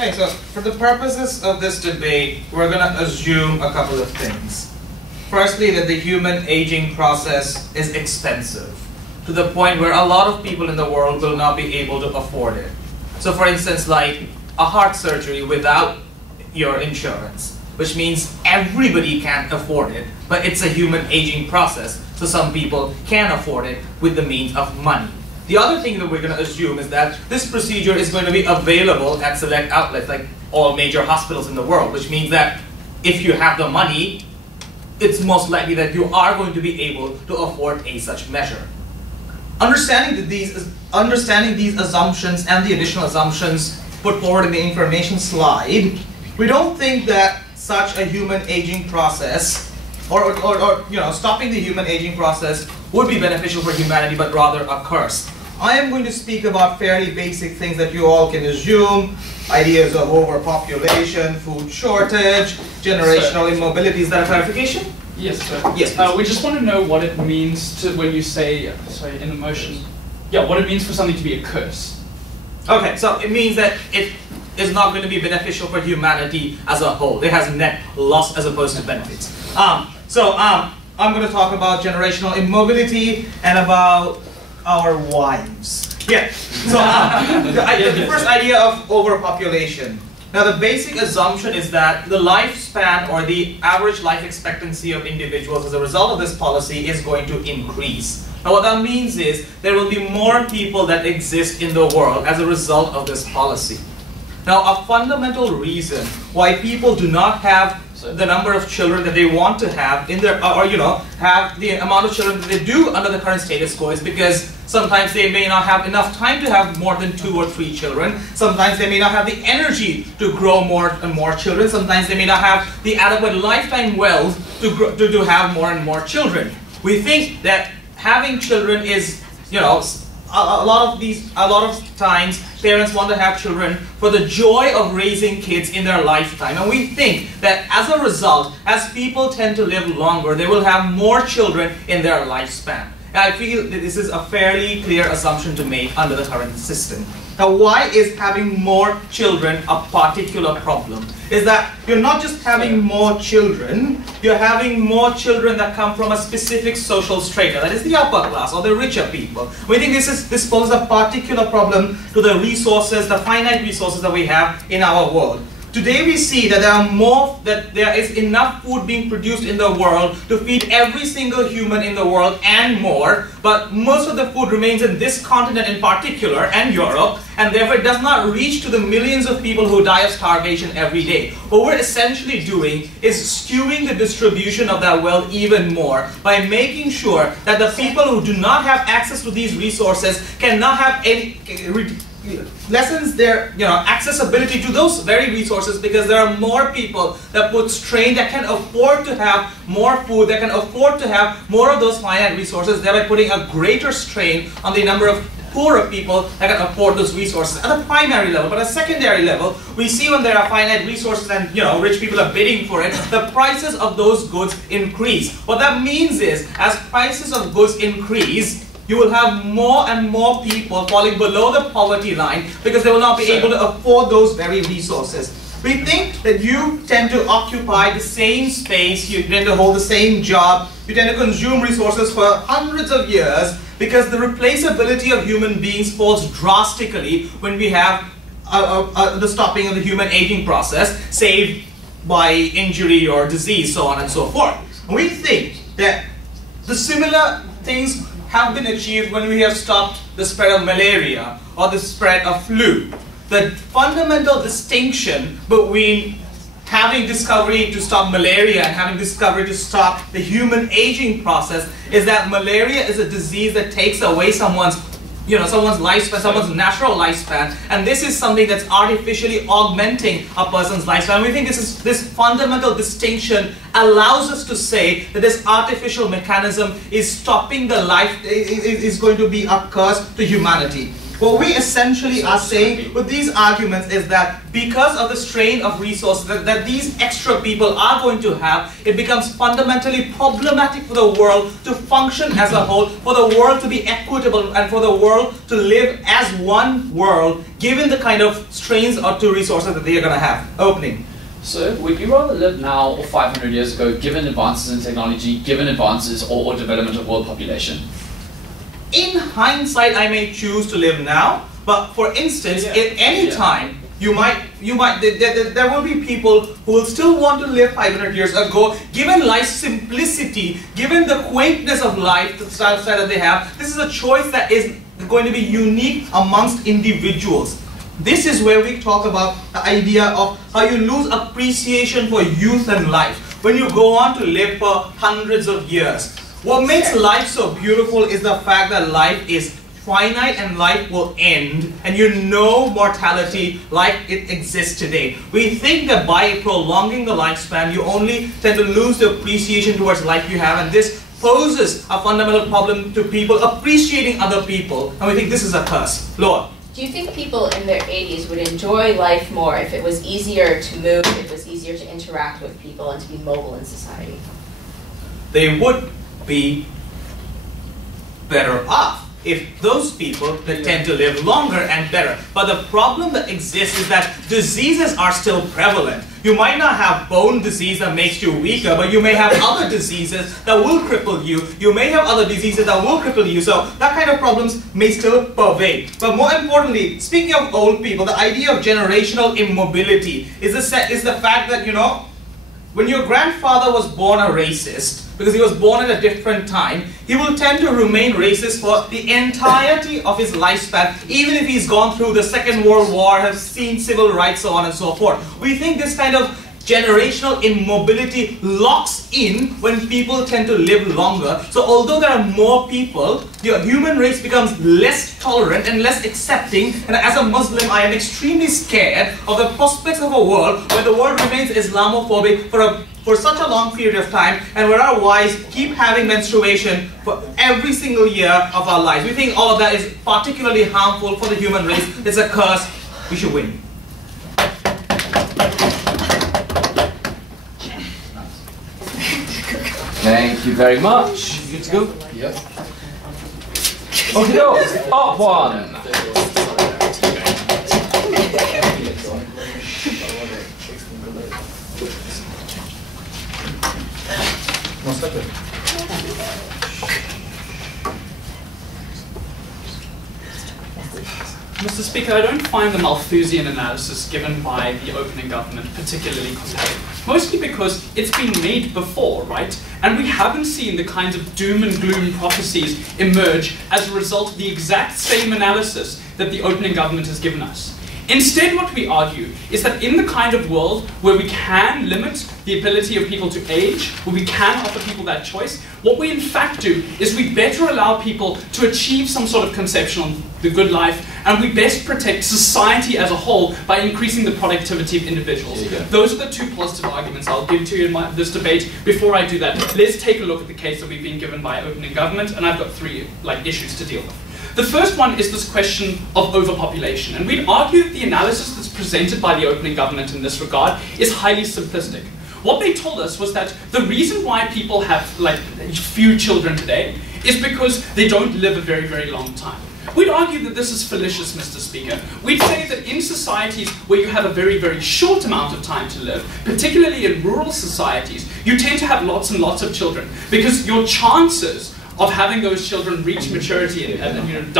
Okay, so for the purposes of this debate, we're going to assume a couple of things. Firstly, that the human aging process is expensive, to the point where a lot of people in the world will not be able to afford it. So for instance, like a heart surgery without your insurance, which means everybody can't afford it, but it's a human aging process, so some people can afford it with the means of money. The other thing that we're going to assume is that this procedure is going to be available at select outlets, like all major hospitals in the world, which means that if you have the money, it's most likely that you are going to be able to afford a such measure. Understanding these assumptions and the additional assumptions put forward in the information slide, we don't think that such a human aging process, or stopping the human aging process would be beneficial for humanity, but rather a curse. I am going to speak about fairly basic things that you all can assume, ideas of overpopulation, food shortage, generational immobility. Is that a clarification? Yes, sir. Yes. We just want to know what it means to, when you say, sorry, in the motion, yeah, what it means for something to be a curse. Okay, so it means that it is not going to be beneficial for humanity as a whole. It has net loss as opposed to benefits. I'm going to talk about generational immobility and about our wives. Yeah. So the first idea of overpopulation. Now the basic assumption is that the lifespan or the average life expectancy of individuals as a result of this policy is going to increase. Now what that means is there will be more people that exist in the world as a result of this policy. Now a fundamental reason why people do not have the number of children that they want to have in their, have the amount of children that they do under the current status quo is because sometimes they may not have enough time to have more than 2 or 3 children. Sometimes they may not have the energy to grow more and more children. Sometimes they may not have the adequate lifetime wealth to have more and more children. We think that having children is, a lot of times parents want to have children for the joy of raising kids in their lifetime. And we think that as a result, as people tend to live longer, they will have more children in their lifespan. And I feel that this is a fairly clear assumption to make under the current system. Now, why is having more children a particular problem? Is that you're not just having more children, you're having more children that come from a specific social strata, that is the upper class or the richer people. We think this poses a particular problem to the resources, the finite resources that we have in our world. Today we see that there is enough food being produced in the world to feed every single human in the world and more, but most of the food remains in this continent in particular and Europe, and therefore it does not reach to the millions of people who die of starvation every day. What we're essentially doing is skewing the distribution of that wealth even more by making sure that the people who do not have access to these resources cannot have any lessens their accessibility to those very resources, because there are more people that put strain, that can afford to have more food, that can afford to have more of those finite resources, thereby putting a greater strain on the number of poorer people that can afford those resources at a primary level. But at a secondary level, we see when there are finite resources and rich people are bidding for it, the prices of those goods increase. What that means is, as prices of goods increase, you will have more and more people falling below the poverty line because they will not be able to afford those very resources. We think that you tend to occupy the same space, you tend to hold the same job, you tend to consume resources for hundreds of years because the replaceability of human beings falls drastically when we have the stopping of the human aging process, save by injury or disease, so on and so forth. We think that the similar things have been achieved when we have stopped the spread of malaria or the spread of flu. The fundamental distinction between having discovery to stop malaria and having discovery to stop the human aging process is that malaria is a disease that takes away someone's lifespan, someone's natural lifespan, and this is something that's artificially augmenting a person's lifespan. We think this fundamental distinction allows us to say that this artificial mechanism is stopping the life, is going to be a curse to humanity. What we essentially are saying with these arguments is that because of the strain of resources that these extra people are going to have, it becomes fundamentally problematic for the world to function as a whole, for the world to be equitable, and for the world to live as one world, given the kind of strains to resources that they are going to have. Opening. So, would you rather live now or 500 years ago, given advances in technology, given advances or development of world population? In hindsight, I may choose to live now, but for instance, at any time, there will be people who will still want to live 500 years ago, given life's simplicity, given the quaintness of life, the style that they have. This is a choice that is going to be unique amongst individuals. This is where we talk about the idea of how you lose appreciation for youth and life when you go on to live for hundreds of years. What makes life so beautiful is the fact that life is finite and life will end, and you know mortality like it exists today. We think that by prolonging the lifespan, you only tend to lose the appreciation towards life you have, and this poses a fundamental problem to people appreciating other people, and we think this is a curse. Lord. Do you think people in their 80s would enjoy life more if it was easier to move, if it was easier to interact with people and to be mobile in society? They would be better off if those people that tend to live longer and better. But the problem that exists is that diseases are still prevalent. You might not have bone disease that makes you weaker, but you may have other diseases that will cripple you. You may have other diseases that will cripple you. So that kind of problems may still pervade. But more importantly, speaking of old people, the idea of generational immobility is the fact that, you know, when your grandfather was born a racist, because he was born at a different time, he will tend to remain racist for the entirety of his lifespan, even if he's gone through the Second World War, has seen civil rights, so on and so forth. We think this kind of generational immobility locks in when people tend to live longer. So although there are more people, the human race becomes less tolerant and less accepting. And as a Muslim, I am extremely scared of the prospects of a world where the world remains Islamophobic for such a long period of time, and where our wives keep having menstruation for every single year of our lives. We think all of that is particularly harmful for the human race. It's a curse. We should win. Thank you very much. Good to go? Yep. Okay, go. Up one. Mr. Speaker, I don't find the Malthusian analysis given by the opening government particularly compelling. Mostly because it's been made before, right? And we haven't seen the kinds of doom and gloom prophecies emerge as a result of the exact same analysis that the opening government has given us. Instead, what we argue is that in the kind of world where we can limit the ability of people to age, where we can offer people that choice, what we in fact do is we better allow people to achieve some sort of conception on the good life, and we best protect society as a whole by increasing the productivity of individuals. Those are the two positive arguments I'll give to you in this debate. Before I do that, let's take a look at the case that we've been given by opening government, and I've got three issues to deal with. The first one is this question of overpopulation, and we'd argue that the analysis that's presented by the opening government in this regard is highly simplistic. What they told us was that the reason why people have few children today is because they don't live a very, very long time. We'd argue that this is fallacious, Mr. Speaker. We'd say that in societies where you have a very, very short amount of time to live, particularly in rural societies, you tend to have lots and lots of children, because your chances of having those children reach maturity and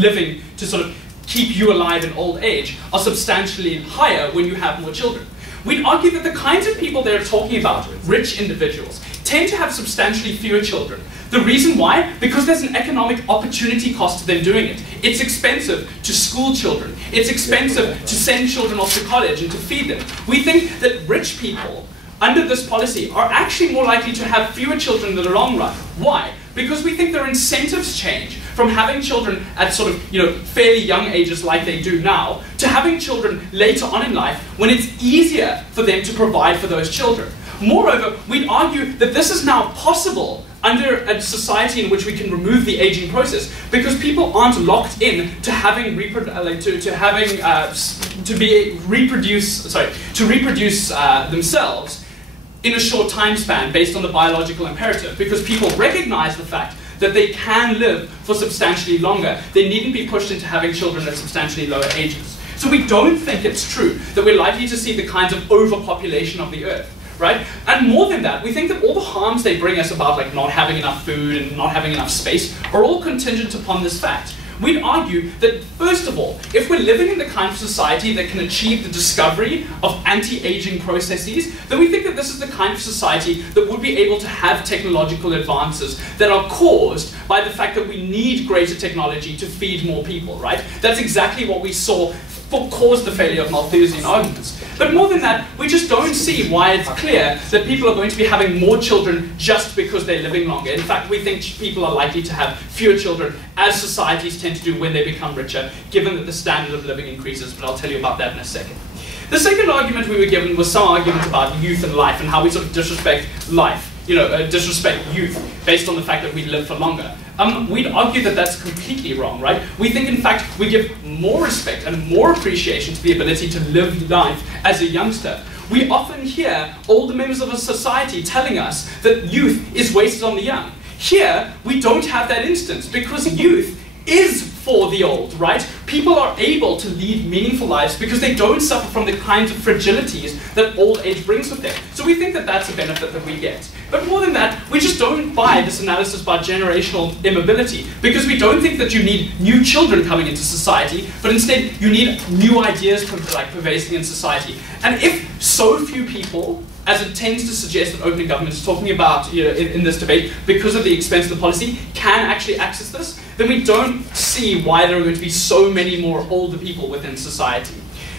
living to sort of keep you alive in old age are substantially higher when you have more children. We'd argue that the kinds of people they're talking about, rich individuals, tend to have substantially fewer children. The reason why? Because there's an economic opportunity cost to them doing it. It's expensive to school children. It's expensive to send children off to college and to feed them. We think that rich people, under this policy, are actually more likely to have fewer children in the long run. Why? Because we think their incentives change from having children at sort of, fairly young ages like they do now, to having children later on in life when it's easier for them to provide for those children. Moreover, we'd argue that this is now possible under a society in which we can remove the aging process, because people aren't locked in to having to reproduce themselves in a short time span based on the biological imperative, because people recognize the fact that they can live for substantially longer. They needn't be pushed into having children at substantially lower ages. So we don't think it's true that we're likely to see the kinds of overpopulation of the earth, right? And more than that, we think that all the harms they bring us about like not having enough food and not having enough space are all contingent upon this fact. We'd argue that, first of all, if we're living in the kind of society that can achieve the discovery of anti-aging processes, then we think that this is the kind of society that would be able to have technological advances that are caused by the fact that we need greater technology to feed more people, right? That's exactly what we saw caused the failure of Malthusian arguments. But more than that, we just don't see why it's clear that people are going to be having more children just because they're living longer. In fact, we think people are likely to have fewer children, as societies tend to do when they become richer, given that the standard of living increases, but I'll tell you about that in a second. The second argument we were given was some argument about youth and life and how we sort of disrespect life, disrespect youth based on the fact that we live for longer. We'd argue that that's completely wrong, right? We think, in fact, we give more respect and more appreciation to the ability to live life as a youngster. We often hear older members of a society telling us that youth is wasted on the young. Here, we don't have that instance because youth is for the old, right? People are able to lead meaningful lives because they don't suffer from the kinds of fragilities that old age brings with them. So we think that that's a benefit that we get. But more than that, we just don't buy this analysis about generational immobility because we don't think that you need new children coming into society, but instead you need new ideas pervading in society. And if so few people, as it tends to suggest that opening government is talking about in this debate, because of the expense of the policy, can actually access this, then we don't see why there are going to be so many more older people within society.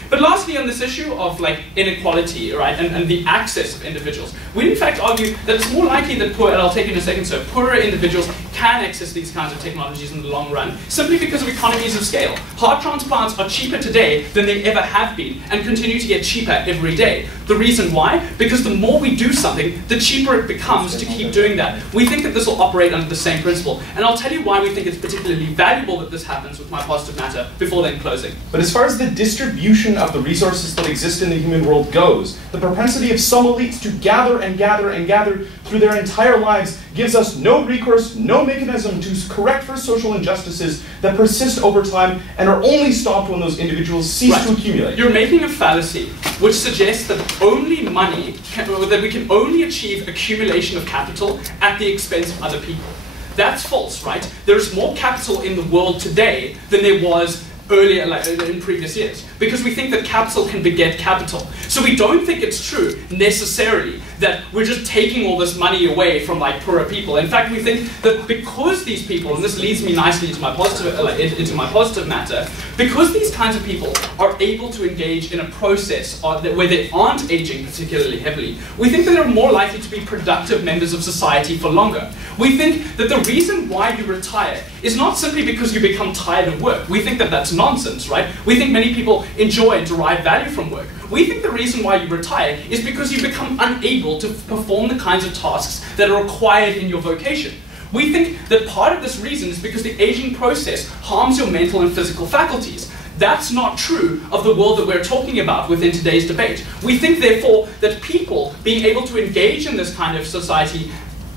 But lastly, on this issue of inequality, right, and the access of individuals, we in fact argue that it's more likely that poor, and I'll take it in a second, so poorer individuals can access these kinds of technologies in the long run, simply because of economies of scale. Heart transplants are cheaper today than they ever have been, and continue to get cheaper every day. The reason why? Because the more we do something, the cheaper it becomes to keep doing that. We think that this will operate under the same principle, and I'll tell you why we think it's particularly valuable that this happens with my positive matter before then closing. But as far as the distribution of the resources that exist in the human world goes, the propensity of some elites to gather and gather and gather through their entire lives gives us no recourse, no mechanism to correct for social injustices that persist over time and are only stopped when those individuals cease to accumulate. You're making a fallacy which suggests that only money, that we can only achieve accumulation of capital at the expense of other people. That's false, right? There is more capital in the world today than there was earlier, in previous years, because we think that capital can beget capital. So we don't think it's true necessarily that we're just taking all this money away from poorer people. In fact, we think that because these people, and this leads me nicely into my positive matter, because these kinds of people are able to engage in a process where they aren't aging particularly heavily, we think that they're more likely to be productive members of society for longer. We think that the reason why you retire is not simply because you become tired of work. We think that that's nonsense, right? We think many people enjoy and derive value from work. We think the reason why you retire is because you become unable to perform the kinds of tasks that are required in your vocation. We think that part of this reason is because the aging process harms your mental and physical faculties. That's not true of the world that we're talking about within today's debate. We think, therefore, that people being able to engage in this kind of society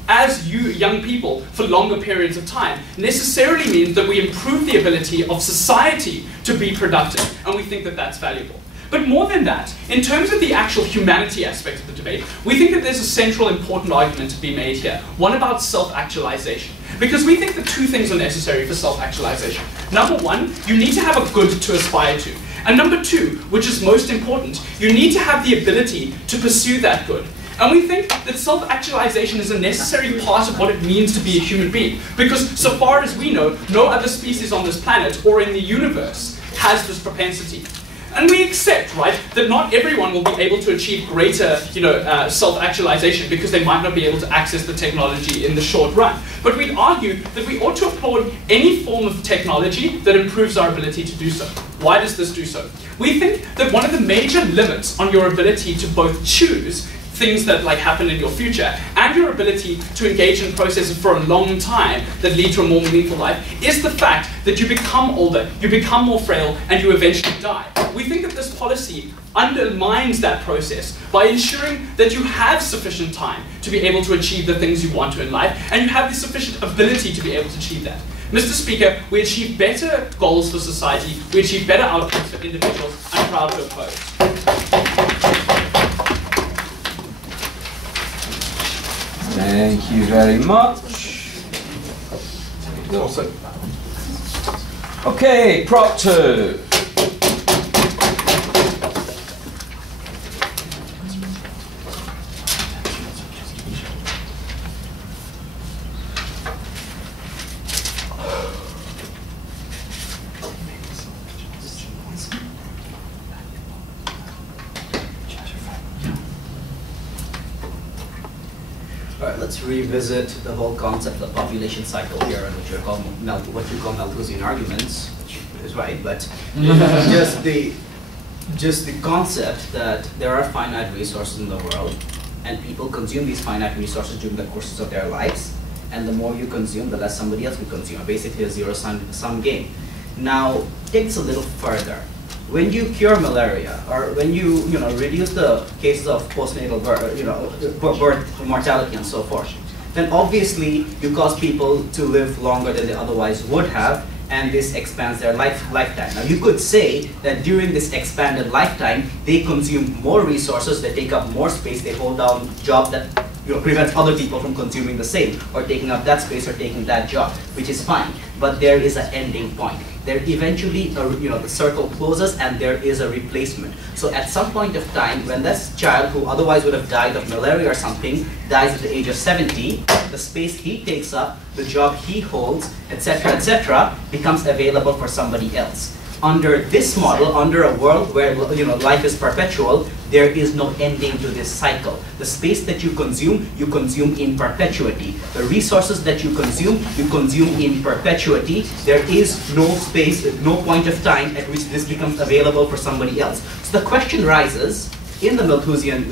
as young people for longer periods of time necessarily means that we improve the ability of society to be productive, and we think that that's valuable. But more than that, in terms of the actual humanity aspect of the debate, we think that there's a central important argument to be made here, one about self-actualization. Because we think that two things are necessary for self-actualization. Number one, you need to have a good to aspire to. And number two, which is most important, you need to have the ability to pursue that good. And we think that self-actualization is a necessary part of what it means to be a human being. Because so far as we know, no other species on this planet or in the universe has this propensity. And we accept, right, that not everyone will be able to achieve greater, self-actualization because they might not be able to access the technology in the short run. But we'd argue that we ought to applaud any form of technology that improves our ability to do so. Why does this do so? We think that one of the major limits on your ability to both choose things that like happen in your future, and your ability to engage in processes for a long time that lead to a more meaningful life, is the fact that you become older, you become more frail, and you eventually die. We think that this policy undermines that process by ensuring that you have sufficient time to be able to achieve the things you want to in life, and you have the sufficient ability to be able to achieve that. Mr. Speaker, we achieve better goals for society, we achieve better outcomes for individuals. I'm proud to oppose. Thank you very much. Okay, prop 2. Alright, let's revisit the whole concept of the population cycle here, which you call Malthusian arguments, which is right, but just the concept that there are finite resources in the world, and people consume these finite resources during the courses of their lives, and the more you consume, the less somebody else will consume. Basically a zero-sum game. Now, take this a little further. When you cure malaria, or when you reduce the cases of postnatal birth mortality and so forth, then obviously you cause people to live longer than they otherwise would have, and this expands their lifetime. Now you could say that during this expanded lifetime, they consume more resources, they take up more space, they hold down jobs that prevents other people from consuming the same, or taking up that space or taking that job, which is fine. But there is an ending point. There eventually, the circle closes and there is a replacement. So at some point of time, when this child who otherwise would have died of malaria or something, dies at the age of 70, the space he takes up, the job he holds, etc., becomes available for somebody else. Under this model, under a world where life is perpetual, there is no ending to this cycle. The space that you consume in perpetuity. The resources that you consume in perpetuity. There is no space, no point of time at which this becomes available for somebody else. So the question rises in the Malthusian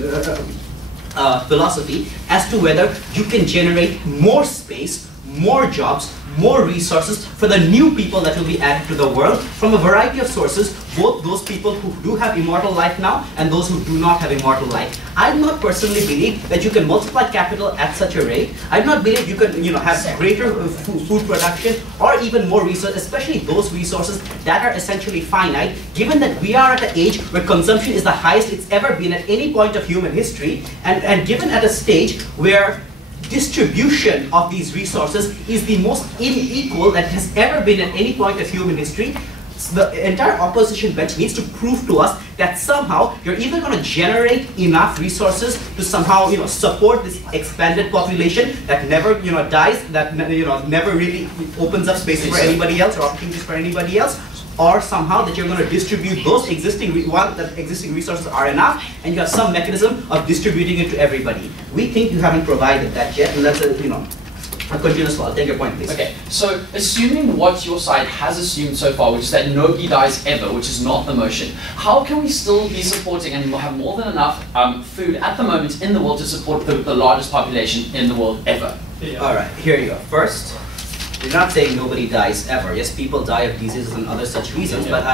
philosophy as to whether you can generate more space, more jobs, more resources for the new people that will be added to the world from a variety of sources, both those people who do have immortal life now and those who do not have immortal life. I do not personally believe that you can multiply capital at such a rate. I do not believe you can have greater food production or even more resources, especially those resources that are essentially finite, given that we are at an age where consumption is the highest it's ever been at any point of human history, and given at a stage where distribution of these resources is the most unequal that has ever been at any point of human history. So the entire opposition bench needs to prove to us that somehow you're either going to generate enough resources to somehow support this expanded population that never dies, that never really opens up spaces for anybody else or opportunities for anybody else, or somehow that you're going to distribute those existing resources are enough, and you have some mechanism of distributing it to everybody. We think you haven't provided that yet, and that's a continuous law. Take your point, please. Okay, so assuming what your side has assumed so far, which is that nobody dies ever, which is not the motion, how can we still be supporting and have more than enough food at the moment in the world to support the largest population in the world ever? Yeah. All right, here you go. First, we're not saying nobody dies ever. Yes, people die of diseases and other such reasons, but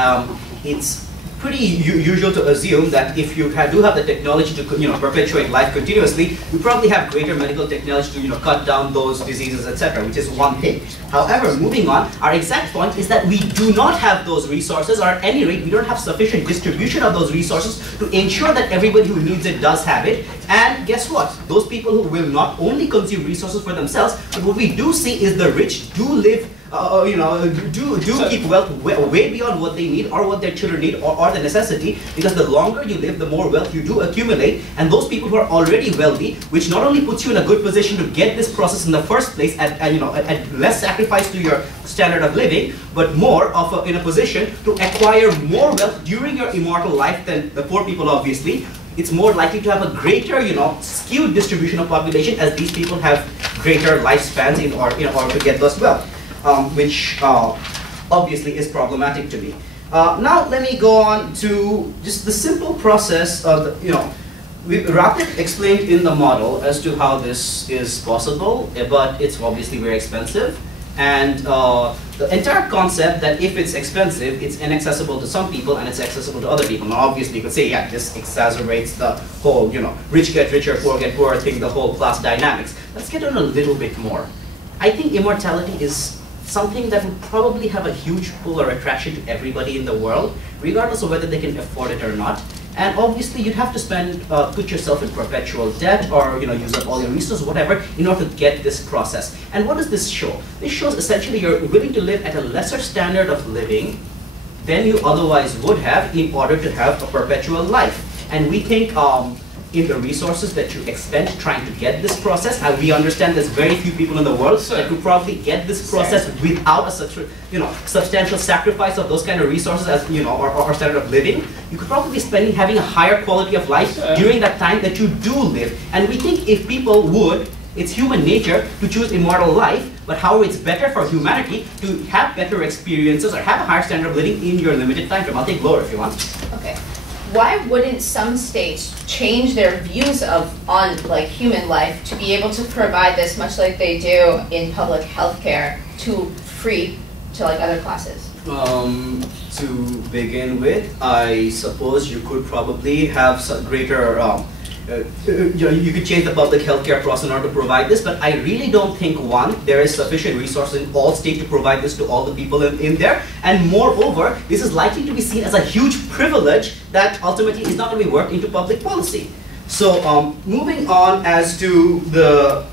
it's pretty usual to assume that if you do have the technology to perpetuate life continuously, you probably have greater medical technology to cut down those diseases, etc., which is one thing. However, moving on, our exact point is that we do not have those resources, or at any rate, we don't have sufficient distribution of those resources to ensure that everybody who needs it does have it. And guess what? Those people who will not only consume resources for themselves, but what we do see is the rich do live keep wealth way beyond what they need or what their children need or the necessity, because the longer you live, the more wealth you do accumulate, and those people who are already wealthy, which not only puts you in a good position to get this process in the first place at less sacrifice to your standard of living, but more of in a position to acquire more wealth during your immortal life than the poor people, obviously. It's more likely to have a greater, skewed distribution of population, as these people have greater lifespans in order to get those wealth. Which obviously is problematic to me. Now let me go on to just the simple process of Rapid explained in the model as to how this is possible, but it's obviously very expensive. And the entire concept that if it's expensive, it's inaccessible to some people and it's accessible to other people. Now obviously you could say, yeah, this exacerbates the whole, rich get richer, poor get poorer thing, the whole class dynamics. Let's get on a little bit more. I think immortality is something that would probably have a huge pull or attraction to everybody in the world, regardless of whether they can afford it or not. And obviously you'd have to put yourself in perpetual debt or use up all your resources, whatever, in order to get this process. And what does this show? This shows essentially you're willing to live at a lesser standard of living than you otherwise would have in order to have a perpetual life. And we think in the resources that you expend trying to get this process, and we understand there's very few people in the world that could probably get this process without a substantial sacrifice of those kind of resources as or standard of living. You could probably be having a higher quality of life during that time that you do live. And we think if people would, it's human nature to choose immortal life, but how it's better for humanity to have better experiences or have a higher standard of living in your limited time frame. I'll take lower if you want. Okay. Why wouldn't some states change their views on human life to be able to provide this, much like they do in public healthcare, to free to other classes? To begin with, I suppose you could probably have some greater, you could change the public healthcare process in order to provide this, but I really don't think, one, there is sufficient resources in all states to provide this to all the people in there, and moreover, this is likely to be seen as a huge privilege that ultimately is not going to be worked into public policy. So moving on as to the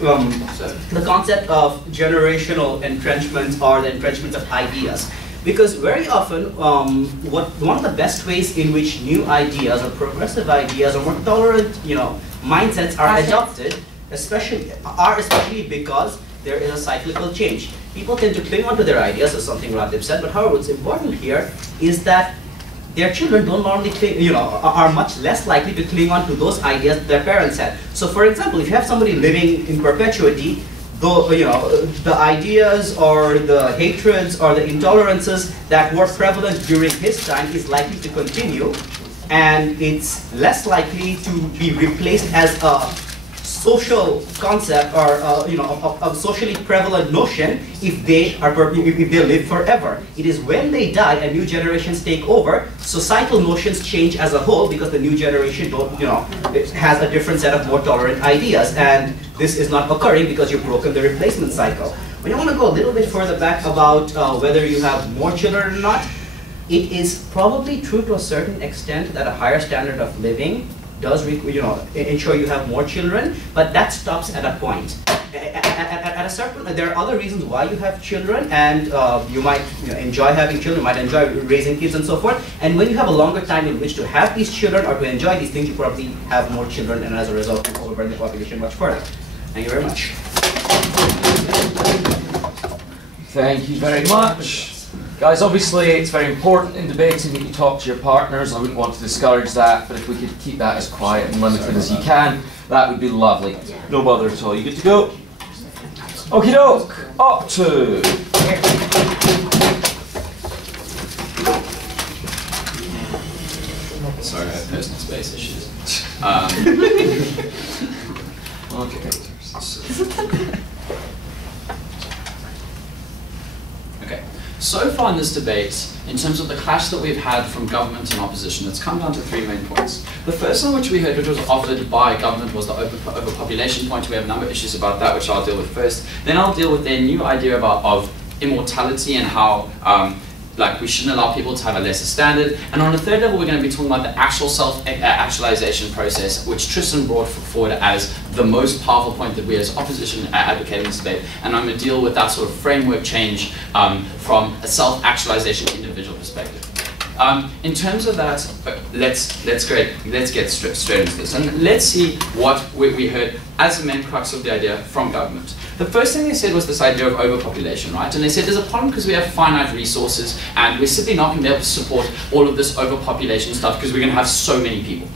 concept of generational entrenchment or the entrenchment of ideas. Because very often, one of the best ways in which new ideas or progressive ideas or more tolerant, mindsets are adopted, especially because there is a cyclical change. People tend to cling onto their ideas, as something Radhib said. But however, what's important here is that their children don't normally cling, are much less likely to cling on to those ideas that their parents had. So, for example, if you have somebody living in perpetuity, the ideas or the hatreds or the intolerances that were prevalent during his time is likely to continue, and it's less likely to be replaced as a social concept or a socially prevalent notion if they live forever. It is when they die and new generations take over, societal notions change as a whole because the new generation it has a different set of more tolerant ideas, and this is not occurring because you've broken the replacement cycle. When you want to go a little bit further back about whether you have more children or not, it is probably true to a certain extent that a higher standard of living does ensure you have more children, but that stops at a point. At a certain, there are other reasons why you have children, and you might enjoy having children, you might enjoy raising kids and so forth. And when you have a longer time in which to have these children or to enjoy these things, you probably have more children, and as a result, you overburden the population much further. Thank you very much. Thank you very much. Guys, obviously it's very important in debating that you talk to your partners. I wouldn't want to discourage that, but if we could keep that as quiet and limited as you can, that would be lovely. No bother at all. You good to go? Okie doke. Up to. Sorry, I have personal space issues. Okay. Okay. So far in this debate, in terms of the clash that we've had from government and opposition, it's come down to three main points. The first one which we heard, which was offered by government, was the overpopulation point. We have a number of issues about that, which I'll deal with first. Then I'll deal with their new idea of immortality and how we shouldn't allow people to have a lesser standard. And on the third level, we're going to be talking about the actual self-actualization process, which Tristan brought forward as the most powerful point that we as opposition advocate in this debate. And I'm going to deal with that sort of framework change from a self-actualization individual perspective. In terms of that, let's get straight into this. And let's see what we heard as the main crux of the idea from government. The first thing they said was this idea of overpopulation, right? And they said there's a problem because we have finite resources and we're simply not going to be able to support all of this overpopulation stuff because we're going to have so many people.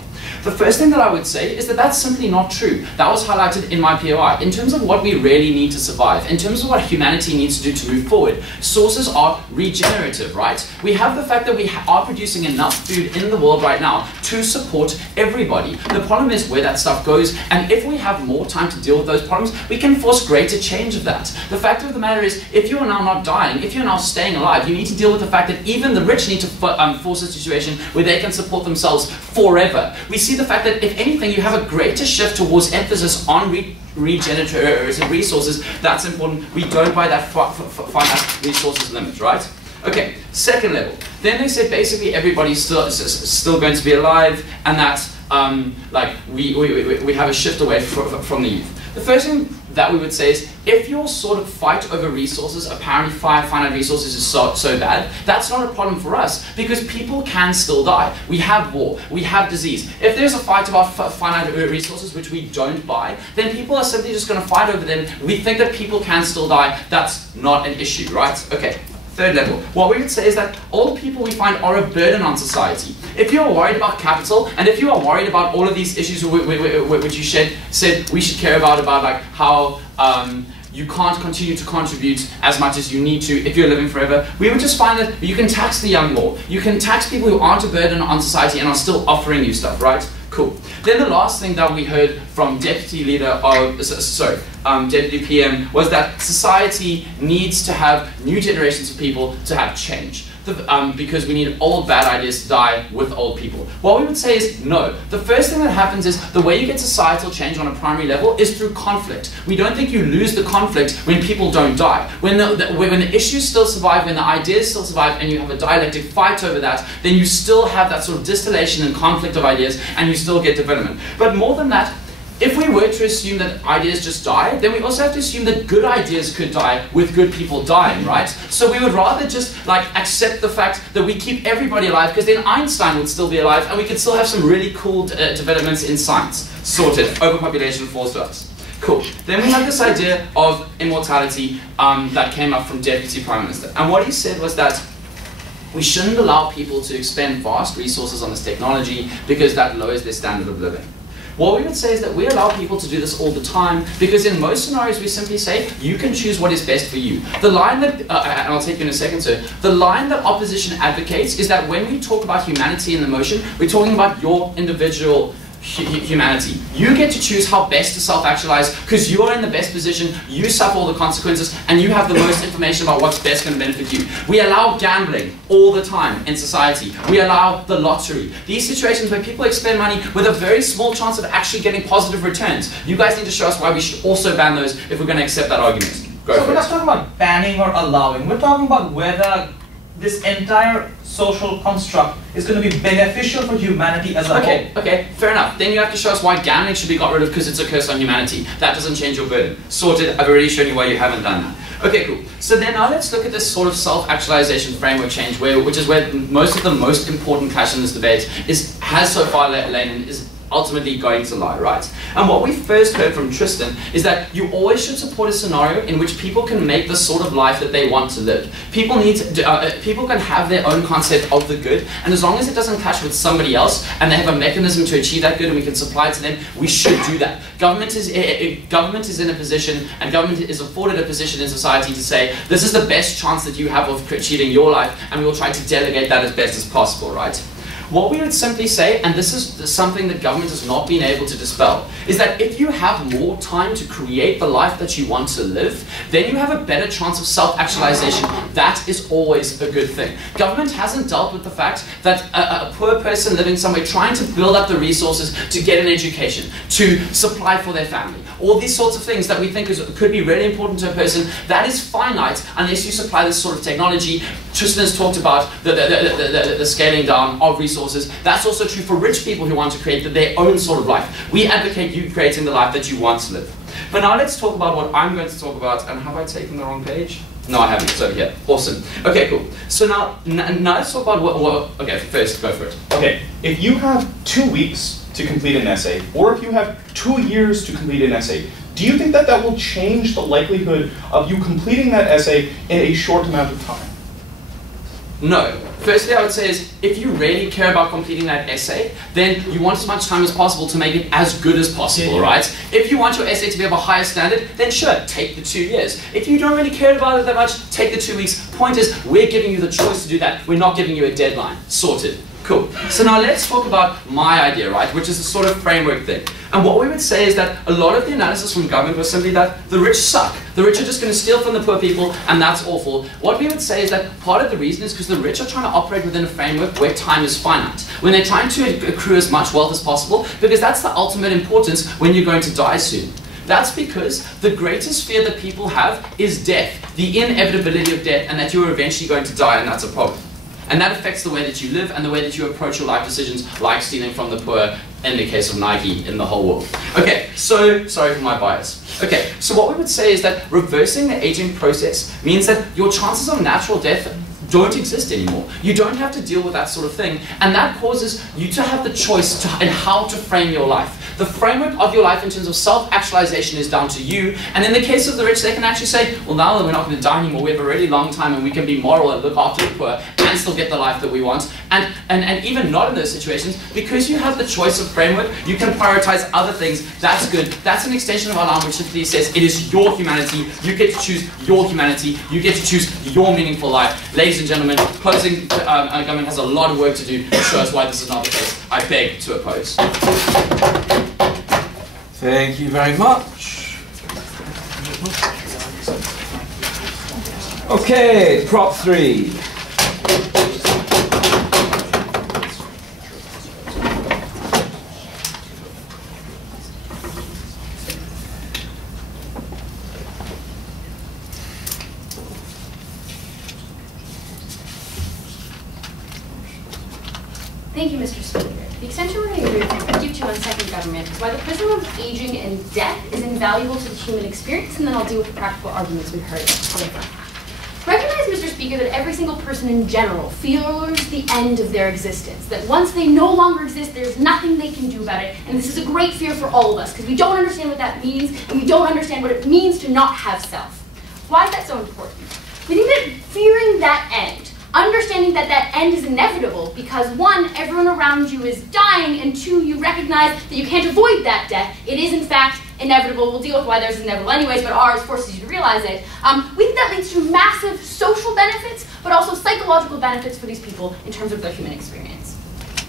The first thing that I would say is that that's simply not true. That was highlighted in my POI. In terms of what we really need to survive, in terms of what humanity needs to do to move forward, sources are regenerative, right? We have the fact that we are producing enough food in the world right now to support everybody. The problem is where that stuff goes, and if we have more time to deal with those problems, we can force greater change of that. The fact of the matter is, if you are now not dying, if you're now staying alive, you need to deal with the fact that even the rich need to force a situation where they can support themselves forever. We see the fact that, if anything, you have a greater shift towards emphasis on regenerative resources. That's important. We don't buy that finite resources limit, right? Okay, second level. Then they say basically everybody's still going to be alive, and that like we have a shift away from the youth. The first thing that we would say is, if your sort of fight over resources, apparently finite resources, is so bad, that's not a problem for us, because people can still die. We have war, we have disease. If there's a fight about finite resources, which we don't buy, then people are simply just going to fight over them. We think that people can still die. That's not an issue, right? Okay. Third level, what we would say is that old people we find are a burden on society. If you are worried about capital, and if you are worried about all of these issues which you said we should care about like how you can't continue to contribute as much as you need to if you're living forever, we would just find that you can tax the young more. You can tax people who aren't a burden on society and are still offering you stuff, right? Cool. Then the last thing that we heard from Deputy PM was that society needs to have new generations of people to have change. Because we need old bad ideas to die with old people. What we would say is no. The first thing that happens is the way you get societal change on a primary level is through conflict. We don't think you lose the conflict when people don't die. When the issues still survive, when the ideas still survive, and you have a dialectic fight over that, then you still have that sort of distillation and conflict of ideas, and you still get development. But more than that, if we were to assume that ideas just die, then we also have to assume that good ideas could die with good people dying, right? So we would rather just like accept the fact that we keep everybody alive, because then Einstein would still be alive, and we could still have some really cool developments in science. Sorted. Overpopulation falls to us. Cool. Then we have this idea of immortality that came up from Deputy Prime Minister. And what he said was that we shouldn't allow people to expend vast resources on this technology because that lowers their standard of living. What we would say is that we allow people to do this all the time, because in most scenarios we simply say, you can choose what is best for you. The line that, and I'll take you in a second, sir, the line that opposition advocates is that when we talk about humanity in the motion, we're talking about your individual humanity. You get to choose how best to self-actualize, because you're in the best position, you suffer all the consequences, and you have the most information about what's best going to benefit you. We allow gambling all the time in society. We allow the lottery. These situations where people expend money with a very small chance of actually getting positive returns. You guys need to show us why we should also ban those if we're going to accept that argument. Go so for we're it. not talking about banning or allowing. We're talking about whether this entire social construct is going to be beneficial for humanity as a whole. Okay, fair enough. Then you have to show us why gambling should be got rid of, because it's a curse on humanity. That doesn't change your burden. Sorted. I've already shown you why you haven't done that. Okay, cool. So then now let's look at this sort of self-actualization framework change, which is where most of the most important clash in this debate has so far lain and is ultimately going to lie, right? And what we first heard from Tristan is that you always should support a scenario in which people can make the sort of life that they want to live. People can have their own concept of the good, and as long as it doesn't clash with somebody else, and they have a mechanism to achieve that good, and we can supply it to them, we should do that. Government is in a position, and government is afforded a position in society to say, this is the best chance that you have of achieving your life, and we will try to delegate that as best as possible, right? What we would simply say, and this is something that government has not been able to dispel, is that if you have more time to create the life that you want to live, then you have a better chance of self-actualization. That is always a good thing. Government hasn't dealt with the fact that a poor person living somewhere trying to build up the resources to get an education, to supply for their family, all these sorts of things that we think could be really important to a person, that is finite unless you supply this sort of technology. Tristan has talked about the scaling down of resources. That's also true for rich people who want to create their own sort of life. We advocate you creating the life that you want to live. But now let's talk about what I'm going to talk about. And have I taken the wrong page? No, I haven't. It's over here. Awesome. Okay, cool. So now let's talk about what okay, first, go for it. Okay, if you have 2 weeks to complete an essay, or if you have 2 years to complete an essay, do you think that that will change the likelihood of you completing that essay in a short amount of time? No. Firstly, I would say is, if you really care about completing that essay, then you want as much time as possible to make it as good as possible, right? If you want your essay to be of a higher standard, then sure, take the 2 years. If you don't really care about it that much, take the 2 weeks. Point is, we're giving you the choice to do that. We're not giving you a deadline. Sorted. Cool. So now let's talk about my idea, right, which is a sort of framework thing. And what we would say is that a lot of the analysis from government was simply that the rich suck. The rich are just going to steal from the poor people, and that's awful. What we would say is that part of the reason is because the rich are trying to operate within a framework where time is finite, when they're trying to accrue as much wealth as possible, because that's the ultimate importance when you're going to die soon. That's because the greatest fear that people have is death, the inevitability of death, and that you're eventually going to die, and that's a problem. And that affects the way that you live and the way that you approach your life decisions, like stealing from the poor, in the case of Nike, in the whole world. Okay, so, sorry for my bias. Okay, so what we would say is that reversing the aging process means that your chances of natural death don't exist anymore. You don't have to deal with that sort of thing, and that causes you to have the choice in how to frame your life. The framework of your life in terms of self-actualization is down to you, and in the case of the rich, they can actually say, well, now that we're not going to die anymore, we have a really long time and we can be moral and look after the poor and still get the life that we want. And even not in those situations, because you have the choice of framework, you can prioritize other things. That's good. That's an extension of our language which simply says it is your humanity. You get to choose your humanity. You get to choose your meaningful life. Ladies and gentlemen, closing government has a lot of work to do to show us why this is not the case. I beg to oppose. Thank you very much. Okay, prop 3. Thank you, Mr. Speaker. The extension we're going to give to on second government is why the prism of aging and death is invaluable to the human experience, and then I'll deal with the practical arguments we've heard. Recognize, Mr. Speaker, that every single person in general feels the end of their existence, that once they no longer exist, there's nothing they can do about it, and this is a great fear for all of us, because we don't understand what that means, and we don't understand what it means to not have self. Why is that so important? We think that fearing that end, understanding that that end is inevitable because 1, everyone around you is dying, and 2, you recognize that you can't avoid that death. It is in fact inevitable. We'll deal with why there's inevitable anyways, but ours forces you to realize it. We think that leads to massive social benefits, but also psychological benefits for these people in terms of their human experience.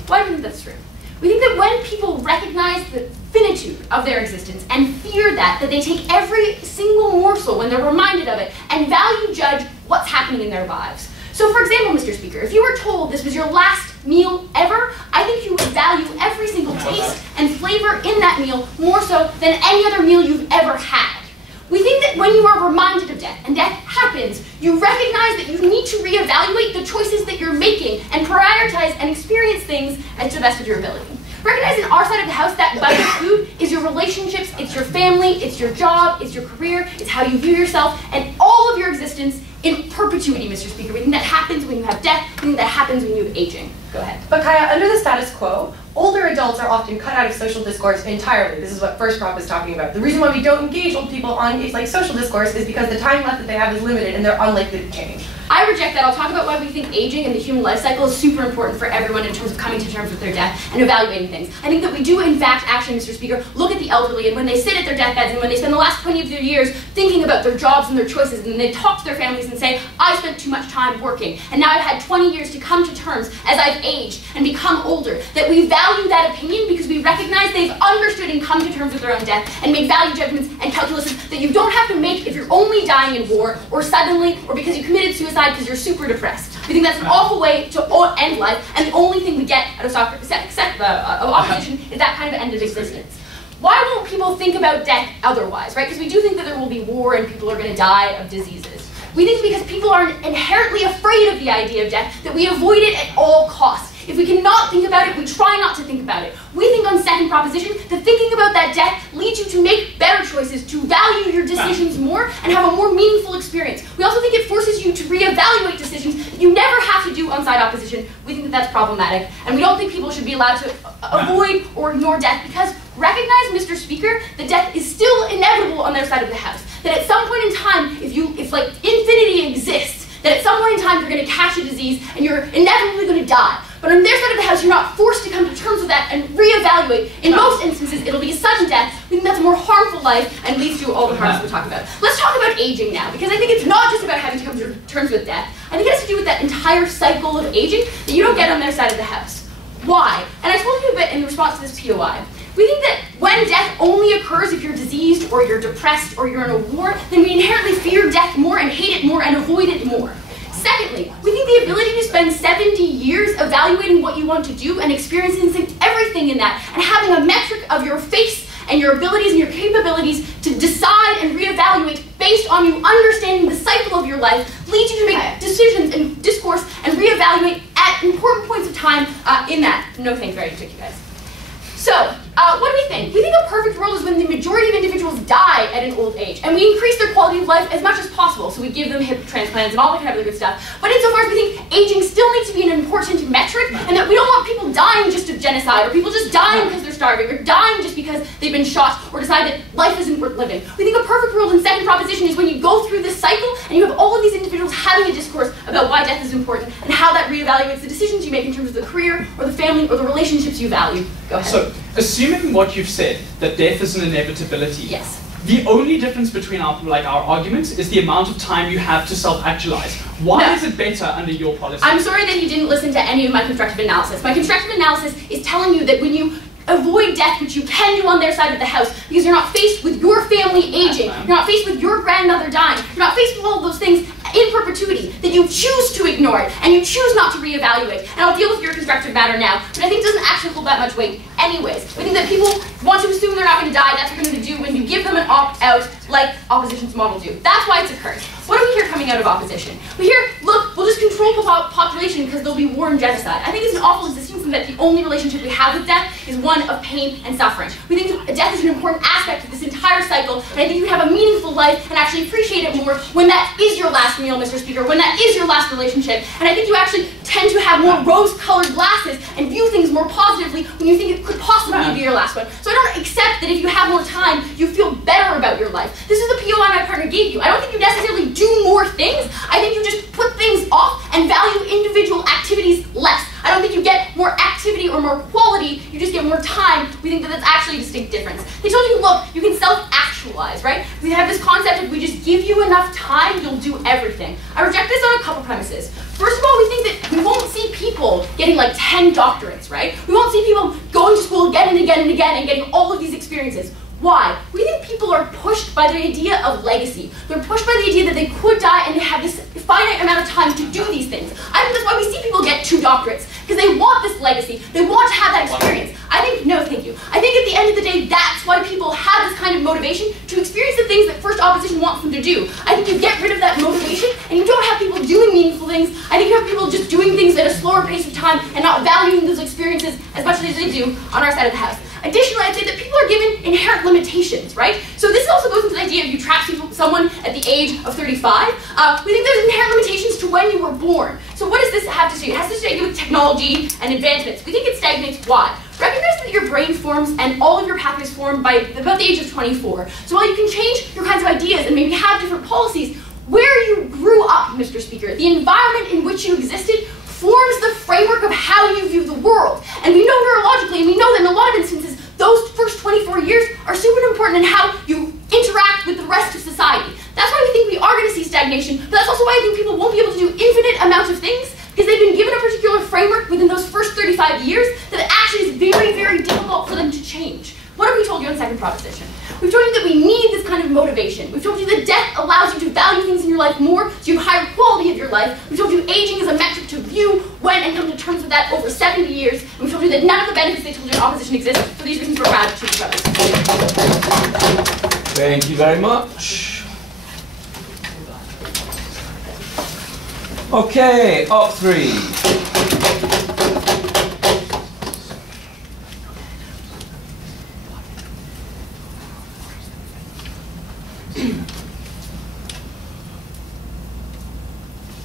Why do we think that's true? We think that when people recognize the finitude of their existence and fear that they take every single morsel when they're reminded of it and value judge what's happening in their lives. So for example, Mr. Speaker, if you were told this was your last meal ever, I think you would value every single taste and flavor in that meal more so than any other meal you've ever had. We think that when you are reminded of death, and death happens, you recognize that you need to reevaluate the choices that you're making and prioritize and experience things as to the best of your ability. Recognize in our side of the house that bite of food is your relationships, it's your family, it's your job, it's your career, it's how you view yourself, and all of your existence in perpetuity, Mr. Speaker. We think that happens when you have death, we think that happens when you have aging. Go ahead. But Kaya, under the status quo, older adults are often cut out of social discourse entirely. This is what first prop is talking about. The reason why we don't engage old people on social discourse is because the time left that they have is limited and they're unlikely to change. I reject that. I'll talk about why we think aging and the human life cycle is super important for everyone in terms of coming to terms with their death and evaluating things. I think that we do, in fact, actually, Mr. Speaker, look at the elderly, and when they sit at their deathbeds and when they spend the last 20 of their years thinking about their jobs and their choices, and they talk to their families and say, I spent too much time working, and now I've had 20 years to come to terms as I've aged and become older, that we value that opinion because we recognize they've understood and come to terms with their own death and made value judgments and calculuses that you don't have to make if you're only dying in war or suddenly or because you committed suicide because you're super depressed. We think that's an awful way to end life, and the only thing we get out of opposition is that kind of end of existence. Why won't people think about death otherwise, right? Because we do think that there will be war and people are going to die of diseases. We think because people are inherently afraid of the idea of death that we avoid it at all costs. If we cannot think about it, we try not to think about it. We think on second proposition that thinking about that death leads you to make better choices, to value your decisions more, and have a more meaningful experience. We also think it forces you to reevaluate decisions that you never have to do on side opposition. We think that that's problematic, and we don't think people should be allowed to avoid or ignore death because recognize, Mr. Speaker, that death is still inevitable on their side of the house. That at some point in time, if infinity exists, that at some point in time you're going to catch a disease and you're inevitably going to die. But on their side of the house, you're not forced to come to terms with that and reevaluate. In most instances, it'll be a sudden death. We think that's a more harmful life and leads to all the harms we're talking about. Let's talk about aging now, because I think it's not just about having to come to terms with death. I think it has to do with that entire cycle of aging that you don't get on their side of the house. Why? And I told you a bit in response to this POI. We think that when death only occurs if you're diseased or you're depressed or you're in a war, then we inherently fear death more and hate it more and avoid it more. Secondly, we think the ability to spend 70 years evaluating what you want to do and experiencing everything in that and having a metric of your face and your abilities and your capabilities to decide and reevaluate based on you understanding the cycle of your life leads you to make decisions and discourse and reevaluate at important points of time in that. No thanks, very much, you guys. So, what do we think? We think a perfect world is when the majority of individuals die at an old age, and we increase their quality of life as much as possible. So we give them hip transplants and all that kind of other good stuff. But insofar as we think aging still needs to be an important metric, and that we don't want people dying just of genocide, or people just dying because they're starving, or dying just because they've been shot, or decide that life isn't worth living. We think a perfect world in second proposition is when you go through this cycle, and you have all of these individuals having a discourse about why death is important, and how that reevaluates the decisions you make in terms of the career, or the family, or the relationships you value. Go ahead. So, assuming what you've said, that death is an inevitability, yes. The only difference between our arguments is the amount of time you have to self-actualize. Why is it better under your policy? I'm sorry that you didn't listen to any of my constructive analysis. My constructive analysis is telling you that when you avoid death, which you can do on their side of the house, because you're not faced with your family aging, you're not faced with your grandmother dying, you're not faced with all of those things in perpetuity, that you choose to ignore it, and you choose not to reevaluate. And I'll deal with your constructive matter now, but I think it doesn't actually hold that much weight anyways. I think that people want to assume they're not going to die, that's what they're going to do when you give them an opt-out, like opposition's model do. That's why it's a curse. What do we hear coming out of opposition? We hear, look, we'll just control the population because there'll be war and genocide. I think it's an awful insistence that the only relationship we have with death is one of pain and suffering. We think death is an important aspect of this entire cycle, and I think you have a meaningful life and actually appreciate it more when that is your last meal, Mr. Speaker, when that is your last relationship. And I think you actually tend to have more rose-colored glasses and view things more positively when you think it could possibly be your last one. So I don't accept that if you have more time, you feel better about your life. This is the POI my partner gave you. I don't think you necessarily do more things. I think you just put things off and value individual activities less. I don't think you get more activity or more quality, you just get more time. We think that that's actually a distinct difference. They told you, look, you can self-actualize, right? We have this concept of we just give you enough time, you'll do everything. I reject this on a couple premises. First of all, we think that we won't see people getting like 10 doctorates, right? We won't see people going to school again and again and again and getting all of these experiences. Why? We think people are pushed by the idea of legacy. They're pushed by the idea that they could die and they have this finite amount of time to do these things. I think that's why we see people get 2 doctorates, because they want this legacy. They want to have that experience. I think, no thank you. I think at the end of the day, that's why people have this kind of motivation to experience the things that first opposition wants them to do. I think you get rid of that motivation and you don't have people doing meaningful things. I think you have people just doing things at a slower pace of time and not valuing those experiences as much as they do on our side of the house. Additionally, I'd say that people are given inherent limitations, right? So this also goes into the idea of you trap someone at the age of 35. We think there's inherent limitations to when you were born. So what does this have to do? It has to do with technology and advancements. We think it stagnates. Why? Recognize that your brain forms and all of your pathways form by about the age of 24. So while you can change your kinds of ideas and maybe have different policies, where you grew up, Mr. Speaker, the environment in which you existed forms the framework of how you view the world. And we know neurologically, and we know that in a lot of instances, those first 24 years are super important in how you interact with the rest of society. That's why we think we are going to see stagnation, but that's also why I think people won't be able to do infinite amounts of things, because they've been given a particular framework within those first 35 years that actually is very, very difficult for them to change. What have we told you in second proposition? We've told you that we need this kind of motivation. We've told you that death allows you to value things in your life more, so you have higher quality of your life. We've told you aging is a metric to view when and come to terms with that over 70 years. And we've told you that none of the benefits they told you in opposition exist. For these reasons, we're proud to each other. Thank you very much. Okay, up 3.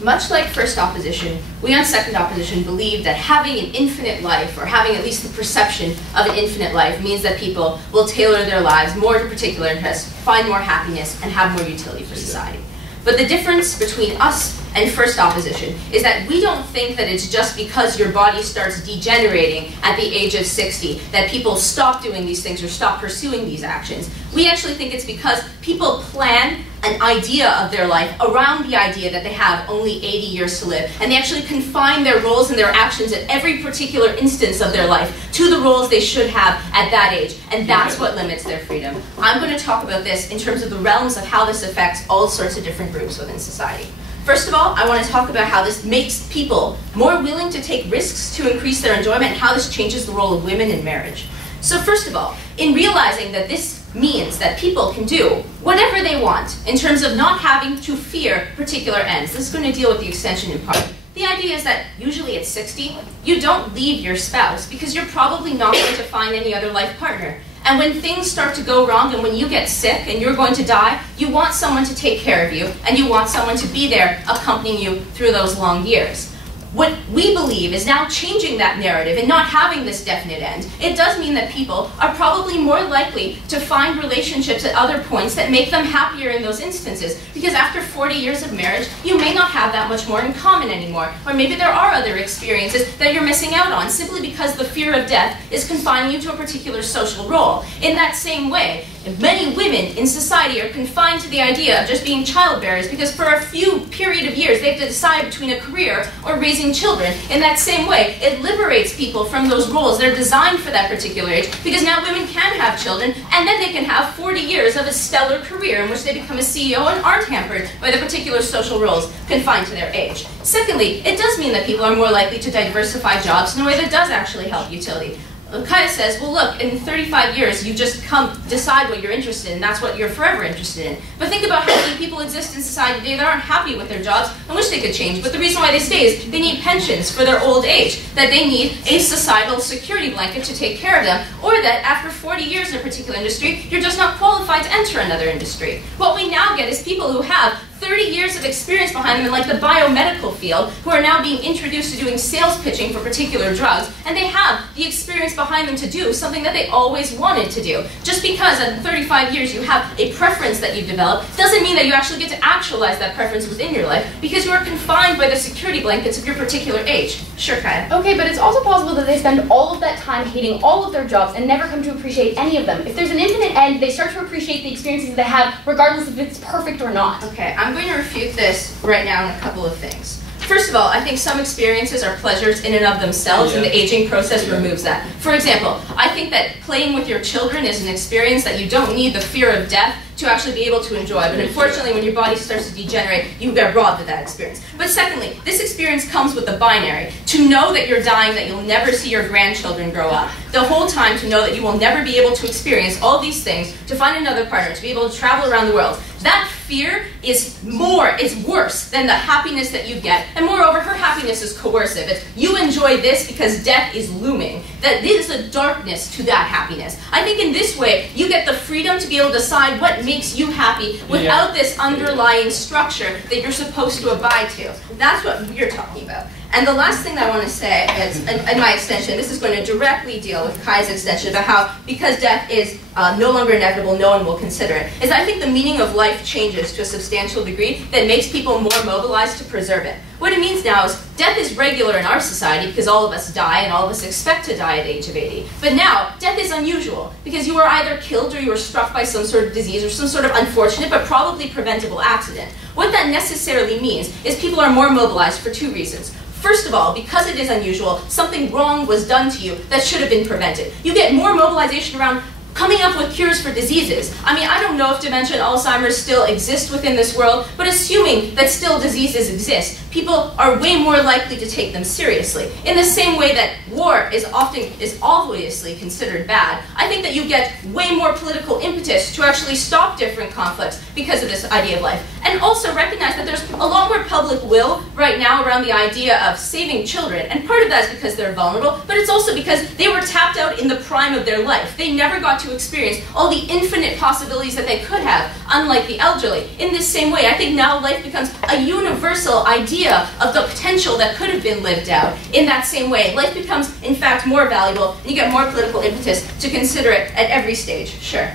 Much like first opposition, we on second opposition believe that having an infinite life, or having at least the perception of an infinite life, means that people will tailor their lives more to particular interests, find more happiness, and have more utility for society. But the difference between us and first opposition is that we don't think that it's just because your body starts degenerating at the age of 60 that people stop doing these things or stop pursuing these actions. We actually think it's because people plan an idea of their life around the idea that they have only 80 years to live, and they actually confine their roles and their actions at every particular instance of their life to the roles they should have at that age, and that's what limits their freedom. I'm going to talk about this in terms of the realms of how this affects all sorts of different groups within society. First of all, I want to talk about how this makes people more willing to take risks to increase their enjoyment, and how this changes the role of women in marriage. So first of all, in realizing that this means that people can do whatever they want in terms of not having to fear particular ends. This is going to deal with the extension in part. The idea is that usually at 60, you don't leave your spouse because you're probably not going to find any other life partner. And when things start to go wrong and when you get sick and you're going to die, you want someone to take care of you and you want someone to be there accompanying you through those long years. What we believe is now changing that narrative and not having this definite end. It does mean that people are probably more likely to find relationships at other points that make them happier in those instances. Because after 40 years of marriage, you may not have that much more in common anymore. Or maybe there are other experiences that you're missing out on simply because the fear of death is confining you to a particular social role. In that same way, many women in society are confined to the idea of just being childbearers because for a few period of years they have to decide between a career or raising children. In that same way, it liberates people from those roles. They're designed for that particular age because now women can have children and then they can have 40 years of a stellar career in which they become a CEO and aren't hampered by the particular social roles confined to their age. Secondly, it does mean that people are more likely to diversify jobs in a way that does actually help utility. Kaya says, well look, in 35 years you just decide what you're interested in, that's what you're forever interested in. But think about how many people exist in society today that aren't happy with their jobs and wish they could change, but the reason why they stay is they need pensions for their old age, that they need a societal security blanket to take care of them, or that after 40 years in a particular industry, you're just not qualified to enter another industry. What we now get is people who have 30 years of experience behind them in like the biomedical field who are now being introduced to doing sales pitching for particular drugs, and they have the experience behind them to do something that they always wanted to do. Just because at 35 years you have a preference that you've developed doesn't mean that you actually get to actualize that preference within your life because you are confined by the security blankets of your particular age. Sure, Kaya. Okay, but it's also possible that they spend all of that time hating all of their jobs and never come to appreciate any of them. If there's an infinite end, they start to appreciate the experiences they have regardless if it's perfect or not. Okay, I'm going to refute this right now in a couple of things. First of all, I think some experiences are pleasures in and of themselves, and the aging process removes that. For example, I think that playing with your children is an experience that you don't need the fear of death to actually be able to enjoy. But unfortunately, when your body starts to degenerate, you get robbed of that experience. But secondly, this experience comes with the binary. To know that you're dying, that you'll never see your grandchildren grow up. The whole time to know that you will never be able to experience all these things, to find another partner, to be able to travel around the world. That fear is worse than the happiness that you get. And moreover, her happiness is coercive. It's you enjoy this because death is looming. That is a darkness to that happiness. I think in this way, you get the freedom to be able to decide what makes you happy without this underlying structure that you're supposed to abide to. That's what you're talking about. And the last thing that I want to say is, in my extension, this is going to directly deal with Kai's extension about how, because death is no longer inevitable, no one will consider it, is I think the meaning of life changes to a substantial degree that makes people more mobilized to preserve it. What it means now is death is regular in our society because all of us die and all of us expect to die at the age of 80. But now, death is unusual because you are either killed or you are struck by some sort of disease or some sort of unfortunate but probably preventable accident. What that necessarily means is people are more mobilized for two reasons. First of all, because it is unusual, something wrong was done to you that should have been prevented. You get more mobilization around coming up with cures for diseases. I mean, I don't know if dementia and Alzheimer's still exist within this world, but assuming that still diseases exist, people are way more likely to take them seriously. In the same way that war is obviously considered bad, I think that you get way more political impetus to actually stop different conflicts because of this idea of life. And also recognize that there's a lot more public will right now around the idea of saving children. And part of that is because they're vulnerable, but it's also because they were tapped out in the prime of their life. They never got to experience all the infinite possibilities that they could have, unlike the elderly. In this same way, I think now life becomes a universal idea of the potential that could have been lived out. In that same way, life becomes, in fact, more valuable, and you get more political impetus to consider it at every stage. Sure.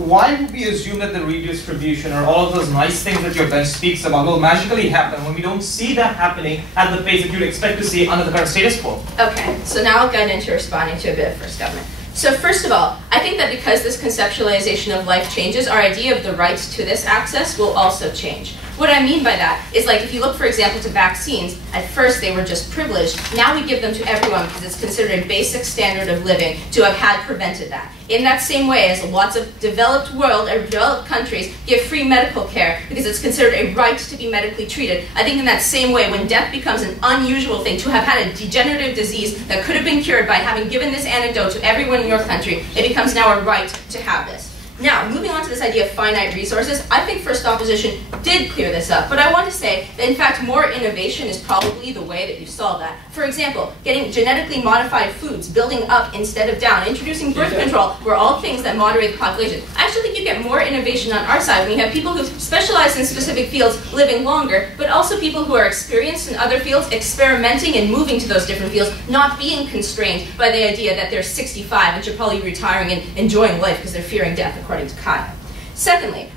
why would we assume that the redistribution or all of those nice things that your bench speaks about will magically happen when we don't see that happening at the pace that you'd expect to see under the current status quo? Okay, so now I'll get into responding to a bit of first government. So first of all, I think that because this conceptualization of life changes, our idea of the right to this access will also change. What I mean by that is, like, if you look, for example, to vaccines, at first they were just privileged. Now we give them to everyone because it's considered a basic standard of living to have had prevented that. In that same way as lots of developed world or developed countries give free medical care because it's considered a right to be medically treated, I think in that same way, when death becomes an unusual thing, to have had a degenerative disease that could have been cured by having given this antidote to everyone in your country, it becomes now a right to have this. Now, moving on to this idea of finite resources, I think First Opposition did clear this up, but I want to say that in fact more innovation is probably the way that you solve that. For example, getting genetically modified foods, building up instead of down, introducing birth control were all things that moderate the population. I actually think you get more innovation on our side when you have people who specialize in specific fields living longer, but also people who are experienced in other fields, experimenting and moving to those different fields, not being constrained by the idea that they're 65 and should probably be retiring and enjoying life because they're fearing death, according to Kyle. Secondly,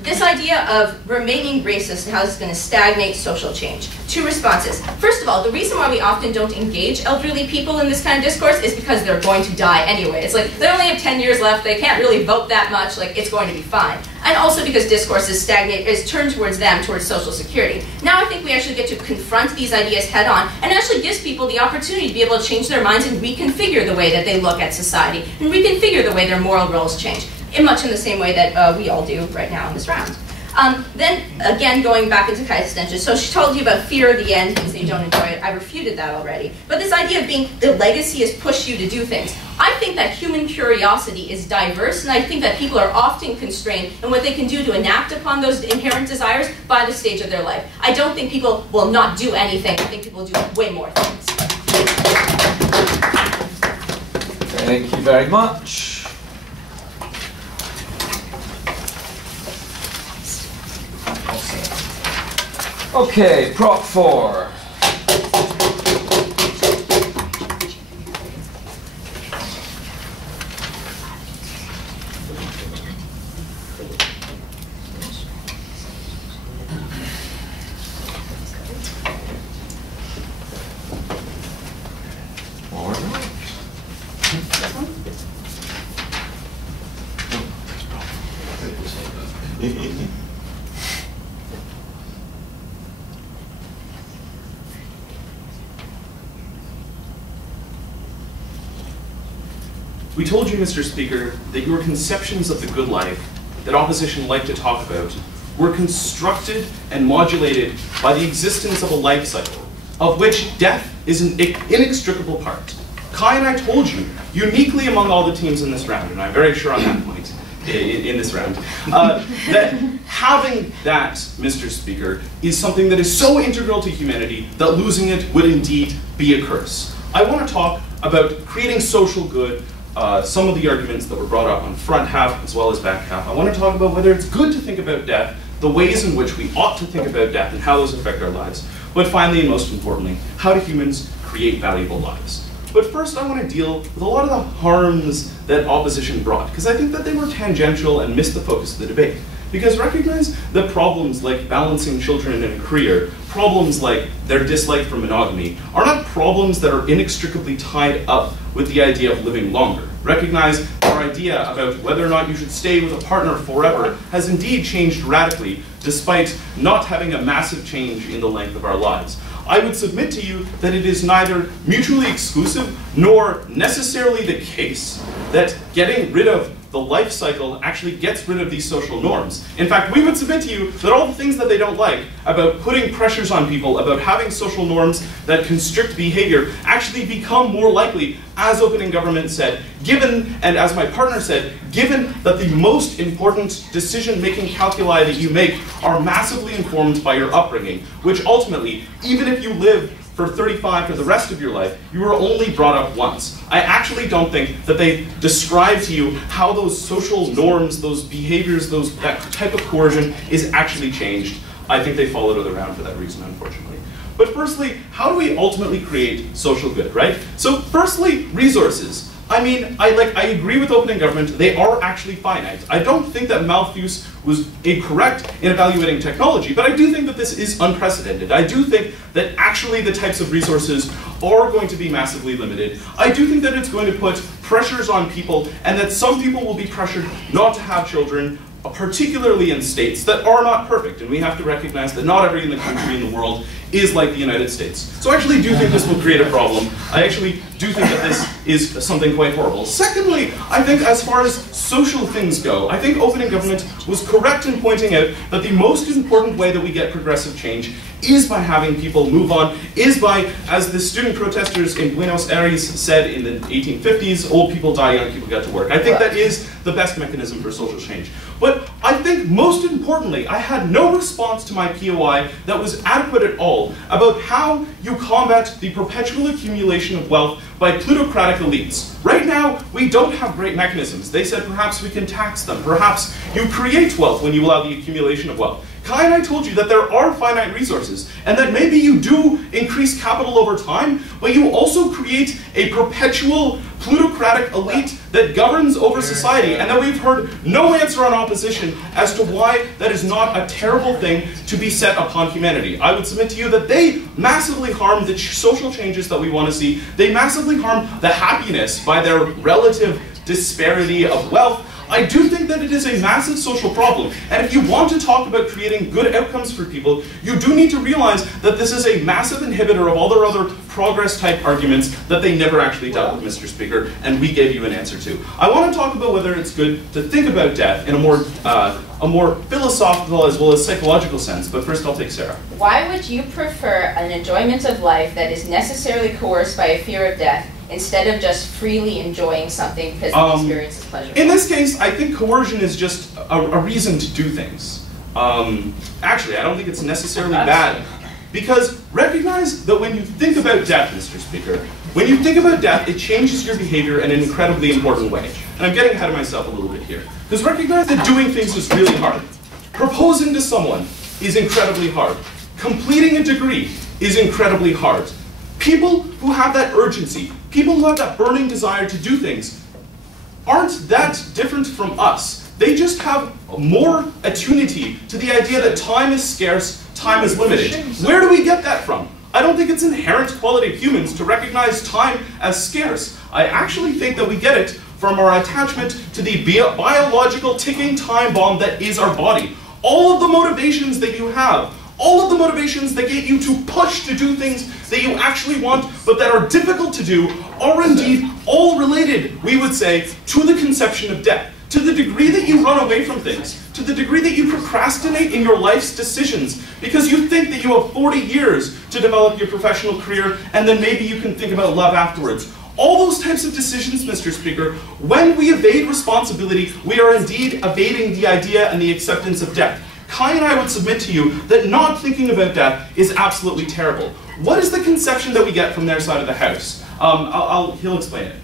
this idea of remaining racist and how it's going to stagnate social change. Two responses. First of all, the reason why we often don't engage elderly people in this kind of discourse is because they're going to die anyway. It's like, they only have 10 years left, they can't really vote that much, like, it's going to be fine. And also because discourse is turned towards them, towards social security. Now I think we actually get to confront these ideas head on, and it actually gives people the opportunity to be able to change their minds and reconfigure the way that they look at society, and reconfigure the way their moral roles change. In much in the same way that we all do right now in this round. Then, again, going back into Kai's extension, so she told you about fear of the end, means that you don't enjoy it. I refuted that already. But this idea of being, the legacy has pushed you to do things. I think that human curiosity is diverse, and I think that people are often constrained in what they can do to enact upon those inherent desires by the stage of their life. I don't think people will not do anything. I think people will do way more things. Thank you very much. Okay, Prop 4. We told you, Mr. Speaker, that your conceptions of the good life that opposition like to talk about were constructed and modulated by the existence of a life cycle, of which death is an inextricable part. Kai and I told you, uniquely among all the teams in this round, and I'm very sure on that point in this round, that having that, Mr. Speaker, is something that is so integral to humanity that losing it would indeed be a curse. I want to talk about creating social good. Some of the arguments that were brought up on front half as well as back half. I want to talk about whether it's good to think about death, the ways in which we ought to think about death and how those affect our lives. But finally, and most importantly, how do humans create valuable lives? But first I want to deal with a lot of the harms that opposition brought, because I think that they were tangential and missed the focus of the debate. Because recognize that problems like balancing children in a career, problems like their dislike for monogamy, are not problems that are inextricably tied up with the idea of living longer. Recognize our idea about whether or not you should stay with a partner forever has indeed changed radically, despite not having a massive change in the length of our lives. I would submit to you that it is neither mutually exclusive nor necessarily the case that getting rid of the life cycle actually gets rid of these social norms. In fact, we would submit to you that all the things that they don't like about putting pressures on people, about having social norms that constrict behavior, actually become more likely, as Opening Government said, given, and as my partner said, given that the most important decision-making calculi that you make are massively informed by your upbringing, which ultimately, even if you live for 35 for the rest of your life, you were only brought up once. I actually don't think that they describe to you how those social norms, those behaviors, that type of coercion is actually changed. I think they fall out of the round for that reason, unfortunately. But firstly, how do we ultimately create social good, right? So firstly, resources. I mean, I agree with open government. They are actually finite. I don't think that Malthus was incorrect in evaluating technology, but I do think that this is unprecedented. I do think that actually the types of resources are going to be massively limited. I do think that it's going to put pressures on people, and that some people will be pressured not to have children, particularly in states that are not perfect, and we have to recognize that not every in the country in the world is like the United States. So I actually do think this will create a problem. I actually do think that this is something quite horrible. Secondly, I think as far as social things go, I think open government was correct in pointing out that the most important way that we get progressive change is by having people move on, is by, as the student protesters in Buenos Aires said in the 1850s, old people die, young people get to work. I think that is the best mechanism for social change. But I think most importantly, I had no response to my POI that was adequate at all about how you combat the perpetual accumulation of wealth by plutocratic elites. Right now, we don't have great mechanisms. They said perhaps we can tax them, perhaps you create wealth when you allow the accumulation of wealth. Kai and I told you that there are finite resources, and that maybe you do increase capital over time, but you also create a perpetual plutocratic elite that governs over society, and that we've heard no answer on opposition as to why that is not a terrible thing to be set upon humanity. I would submit to you that they massively harm the social changes that we want to see. They massively harm the happiness by their relative disparity of wealth. I do think that it is a massive social problem, and if you want to talk about creating good outcomes for people, you do need to realize that this is a massive inhibitor of all their other progress-type arguments that they never actually dealt with, Mr. Speaker, and we gave you an answer to. I want to talk about whether it's good to think about death in a more philosophical as well as psychological sense, but first I'll take Sarah. Why would you prefer an enjoyment of life that is necessarily coerced by a fear of death, instead of just freely enjoying something because the experience is pleasurable? In this case, I think coercion is just a reason to do things. Actually, I don't think it's necessarily bad. Because recognize that when you think about death, Mr. Speaker, when you think about death, it changes your behavior in an incredibly important way. And I'm getting ahead of myself a little bit here. Because recognize that doing things is really hard. Proposing to someone is incredibly hard. Completing a degree is incredibly hard. People who have that urgency, people who have that burning desire to do things, aren't that different from us. They just have more attunity to the idea that time is scarce, time is limited. Where do we get that from? I don't think it's inherent quality of humans to recognize time as scarce. I actually think that we get it from our attachment to the biological ticking time bomb that is our body. All of the motivations that you have, all of the motivations that get you to push to do things that you actually want, but that are difficult to do, are indeed all related, we would say, to the conception of death. To the degree that you run away from things, to the degree that you procrastinate in your life's decisions, because you think that you have 40 years to develop your professional career, and then maybe you can think about love afterwards. All those types of decisions, Mr. Speaker, when we evade responsibility, we are indeed evading the idea and the acceptance of death. Kai and I would submit to you that not thinking about death is absolutely terrible. What is the conception that we get from their side of the house? He'll explain it.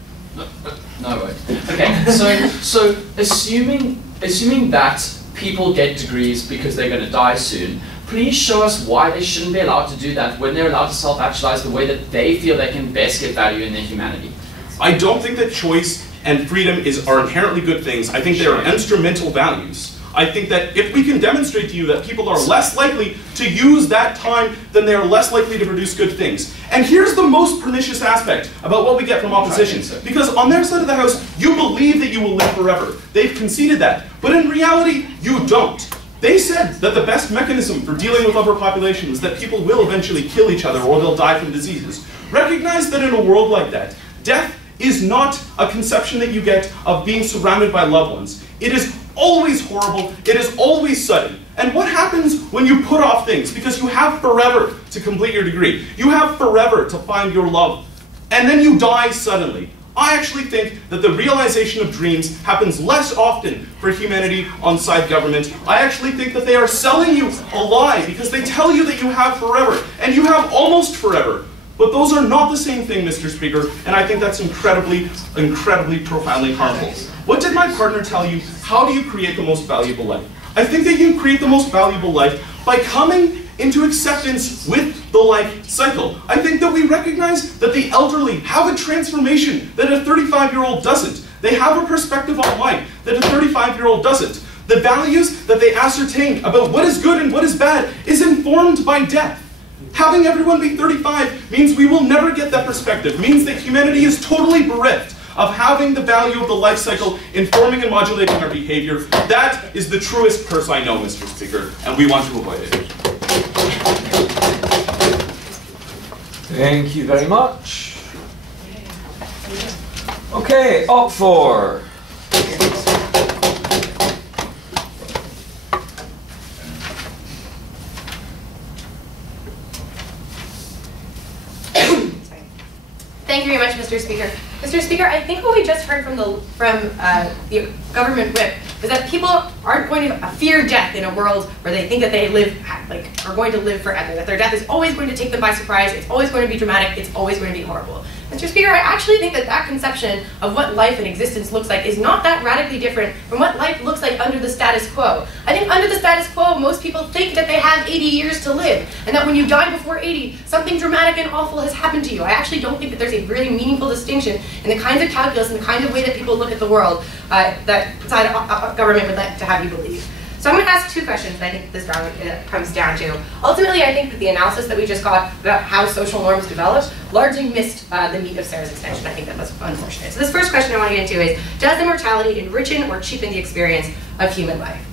No way. Okay, so assuming that people get degrees because they're going to die soon, please show us why they shouldn't be allowed to do that when they're allowed to self-actualize the way that they feel they can best get value in their humanity. I don't think that choice and freedom are inherently good things. I think they are instrumental values. I think that if we can demonstrate to you that people are less likely to use that time, then they are less likely to produce good things. And here's the most pernicious aspect about what we get from opposition. Because on their side of the house, you believe that you will live forever. They've conceded that. But in reality, you don't. They said that the best mechanism for dealing with overpopulation is that people will eventually kill each other or they'll die from diseases. Recognize that in a world like that, death is not a conception that you get of being surrounded by loved ones. It is always horrible, it is always sudden. And what happens when you put off things? Because you have forever to complete your degree. You have forever to find your love. And then you die suddenly. I actually think that the realization of dreams happens less often for humanity on side government. I actually think that they are selling you a lie because they tell you that you have forever, and you have almost forever. But those are not the same thing, Mr. Speaker, and I think that's incredibly, incredibly profoundly harmful. What did my partner tell you? How do you create the most valuable life? I think that you create the most valuable life by coming into acceptance with the life cycle. I think that we recognize that the elderly have a transformation that a 35-year-old doesn't. They have a perspective on life that a 35-year-old doesn't. The values that they ascertain about what is good and what is bad is informed by death. Having everyone be 35 means we will never get that perspective, means that humanity is totally bereft of having the value of the life cycle informing and modulating our behavior. That is the truest curse I know, Mr. Speaker, and we want to avoid it. Thank you very much. Okay, up for. Thank you very much, Mr. Speaker. Mr. Speaker, I think what we just heard from the government whip is that people aren't going to fear death in a world where they think that they are going to live forever, that their death is always going to take them by surprise, it's always going to be dramatic, it's always going to be horrible. Mr. Speaker, I actually think that that conception of what life and existence looks like is not that radically different from what life looks like under the status quo. I think under the status quo, most people think that they have 80 years to live, and that when you die before 80, something dramatic and awful has happened to you. I actually don't think that there's a really meaningful distinction in the kinds of calculus and the kind of way that people look at the world that government would like to have you believe. So I'm going to ask two questions that I think this round comes down to. Ultimately, I think that the analysis that we just got about how social norms developed largely missed the meat of Sarah's extension. I think that was unfortunate. So this first question I want to get into is, does immortality enrich or cheapen the experience of human life?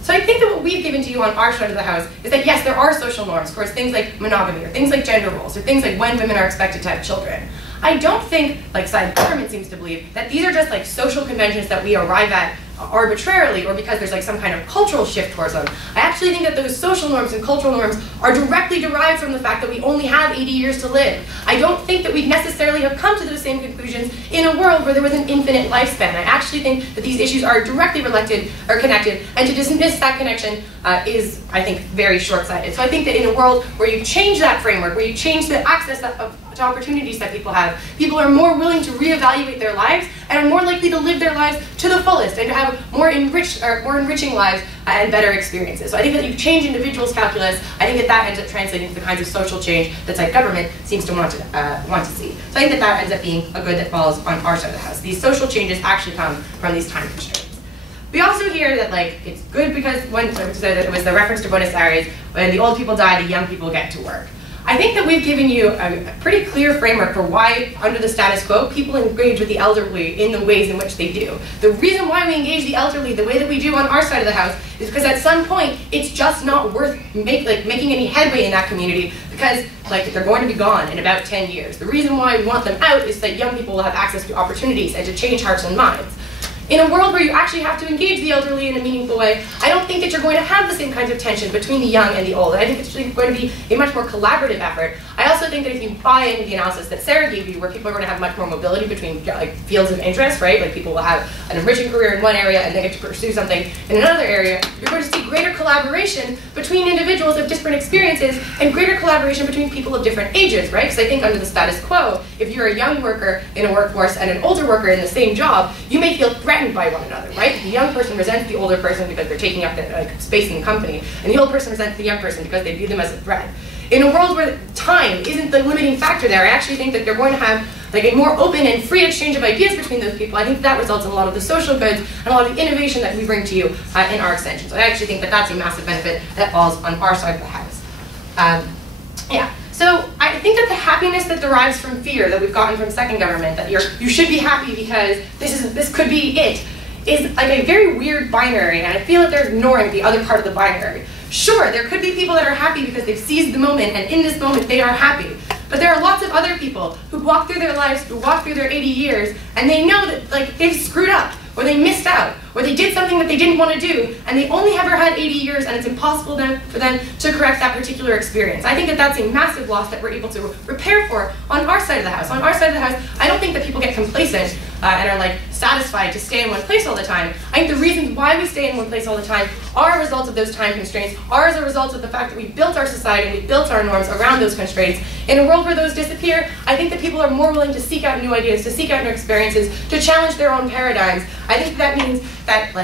So I think that what we've given to you on our side of the house is that yes, there are social norms, of course, things like monogamy, or things like gender roles, or things like when women are expected to have children. I don't think, like side government seems to believe, that these are just like social conventions that we arrive at arbitrarily or because there's like some kind of cultural shift towards them. I actually think that those social norms and cultural norms are directly derived from the fact that we only have 80 years to live. I don't think that we'd necessarily have come to those same conclusions in a world where there was an infinite lifespan. I actually think that these issues are directly connected, and to dismiss that connection is, I think, very short-sighted. So I think that in a world where you change that framework, where you change the access to opportunities that people have, people are more willing to reevaluate their lives and are more likely to live their lives to the fullest and to have more enriching lives and better experiences. So I think that you change individuals' calculus, I think that that ends up translating to the kinds of social change that side government seems to want to see. So I think that that ends up being a good that falls on our side of the house. These social changes actually come from these time constraints. We also hear that it's good because it was the reference to Buenos Aires, when the old people die, the young people get to work. I think that we've given you a pretty clear framework for why, under the status quo, people engage with the elderly in the ways in which they do. The reason why we engage the elderly the way that we do on our side of the house is because at some point, it's just not worth making any headway in that community because they're going to be gone in about 10 years. The reason why we want them out is that young people will have access to opportunities and to change hearts and minds. In a world where you actually have to engage the elderly in a meaningful way, I don't think that you're going to have the same kinds of tension between the young and the old. I think it's going to be a much more collaborative effort. I also think that if you buy into the analysis that Sarah gave you, where people are going to have much more mobility between fields of interest, right? Like people will have an enriching career in one area and they get to pursue something in another area, you're going to see greater collaboration between individuals of different experiences and greater collaboration between people of different ages, right? Because I think under the status quo, if you're a young worker in a workforce and an older worker in the same job, you may feel threatened by one another, right? The young person resents the older person because they're taking up the space in the company, and the old person resents the young person because they view them as a threat. In a world where time isn't the limiting factor there, I actually think that they're going to have a more open and free exchange of ideas between those people. I think that results in a lot of the social goods and a lot of the innovation that we bring to you in our extension. So I actually think that that's a massive benefit that falls on our side of the house. So I think that the happiness that derives from fear that we've gotten from second government, that you should be happy because this could be it, is a very weird binary, and I feel that they're ignoring the other part of the binary. Sure, there could be people that are happy because they've seized the moment, and in this moment they are happy. But there are lots of other people who walk through their lives, who walk through their 80 years, and they know that they've screwed up, or they missed out, or they did something that they didn't want to do, and they only ever had 80 years, and it's impossible for them to correct that particular experience. I think that that's a massive loss that we're able to repair for on our side of the house. On our side of the house, I don't think that people get complacent and are satisfied to stay in one place all the time. I think the reasons why we stay in one place all the time are a result of those time constraints, are as a result of the fact that we built our society and we built our norms around those constraints. In a world where those disappear, I think that people are more willing to seek out new ideas, to seek out new experiences, to challenge their own paradigms. I think that means that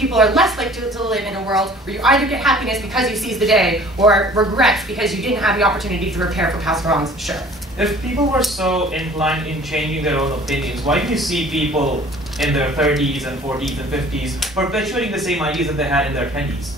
people are less likely to live in a world where you either get happiness because you seized the day, or regrets because you didn't have the opportunity to repair from past wrongs. Sure. If people were so inclined in changing their own opinions, why do you see people in their 30s and 40s and 50s perpetuating the same ideas that they had in their 20s?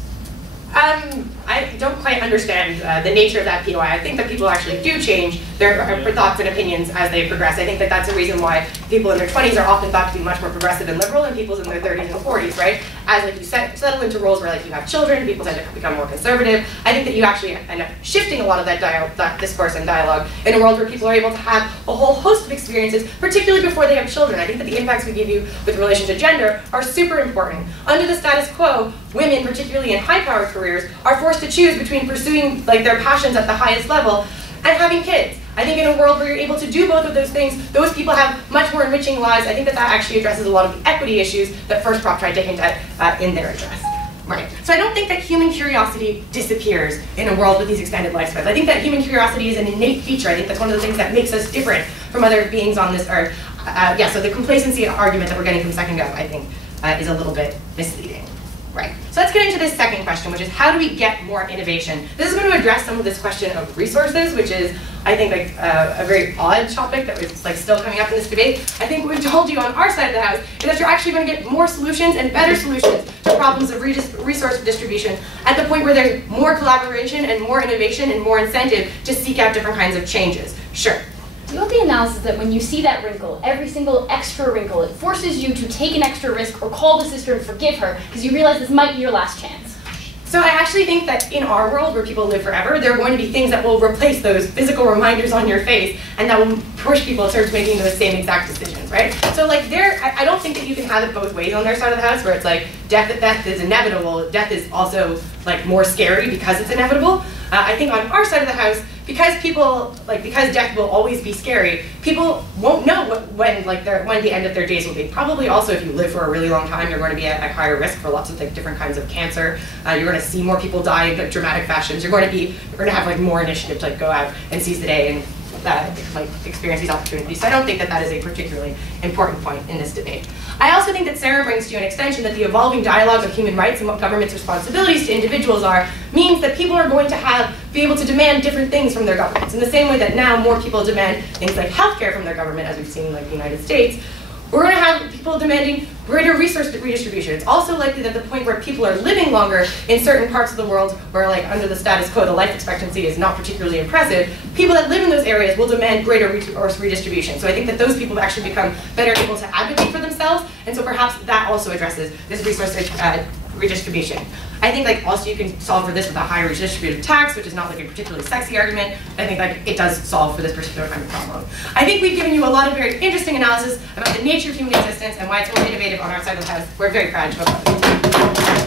I don't quite understand the nature of that POI. I think that people actually do change their thoughts and opinions as they progress. I think that that's a reason why people in their 20s are often thought to be much more progressive and liberal than people in their 30s and 40s, right? As like you settle into roles where like you have children, people tend to become more conservative. I think that you actually end up shifting a lot of that discourse and dialogue in a world where people are able to have a whole host of experiences, particularly before they have children. I think that the impacts we give you with relation to gender are super important. Under the status quo, women, particularly in high-powered careers, are forced to choose between pursuing like their passions at the highest level and having kids. I think in a world where you're able to do both of those things, those people have much more enriching lives. I think that that actually addresses a lot of the equity issues that First Prop tried to hint at in their address. Right. So I don't think that human curiosity disappears in a world with these extended lifespans. I think that human curiosity is an innate feature. I think that's one of the things that makes us different from other beings on this earth. So the complacency argument that we're getting from second gov, I think, is a little bit misleading. Right. So let's get into this second question, which is how do we get more innovation? This is going to address some of this question of resources, which is, I think, like a very odd topic that is like still coming up in this debate. I think what we've told you on our side of the house is that you're actually going to get more solutions and better solutions to problems of resource distribution at the point where there's more collaboration and more innovation and more incentive to seek out different kinds of changes. Sure. You have the analysis that when you see that wrinkle, every single extra wrinkle, it forces you to take an extra risk or call the sister and forgive her because you realize this might be your last chance. So I actually think that in our world where people live forever, there are going to be things that will replace those physical reminders on your face and that will push people towards making those same exact decisions, right? So like I don't think that you can have it both ways on their side of the house where it's like death is inevitable, death is also like more scary because it's inevitable. I think on our side of the house, because death will always be scary, people won't know when the end of their days will be. Probably also if you live for a really long time, you're going to be at higher risk for lots of like different kinds of cancer. You're going to see more people die in dramatic fashions. You're going to have like more initiative to like go out and seize the day and experience these opportunities. So I don't think that that is a particularly important point in this debate. I also think that Sarah brings to you an extension that the evolving dialogue of human rights and what government's responsibilities to individuals are means that people are going to be able to demand different things from their governments. In the same way that now more people demand things like healthcare from their government, as we've seen in like the United States, we're going to have people demanding greater resource redistribution. It's also likely that the point where people are living longer in certain parts of the world where like under the status quo the life expectancy is not particularly impressive, people that live in those areas will demand greater resource redistribution. So I think that those people actually become better able to advocate for themselves, and so perhaps that also addresses this resource redistribution. I think like also you can solve for this with a high redistributive tax, which is not like a particularly sexy argument. I think like it does solve for this particular kind of problem. I think we've given you a lot of very interesting analysis about the nature of human existence and why it's more innovative on our side of the house. We're very proud to have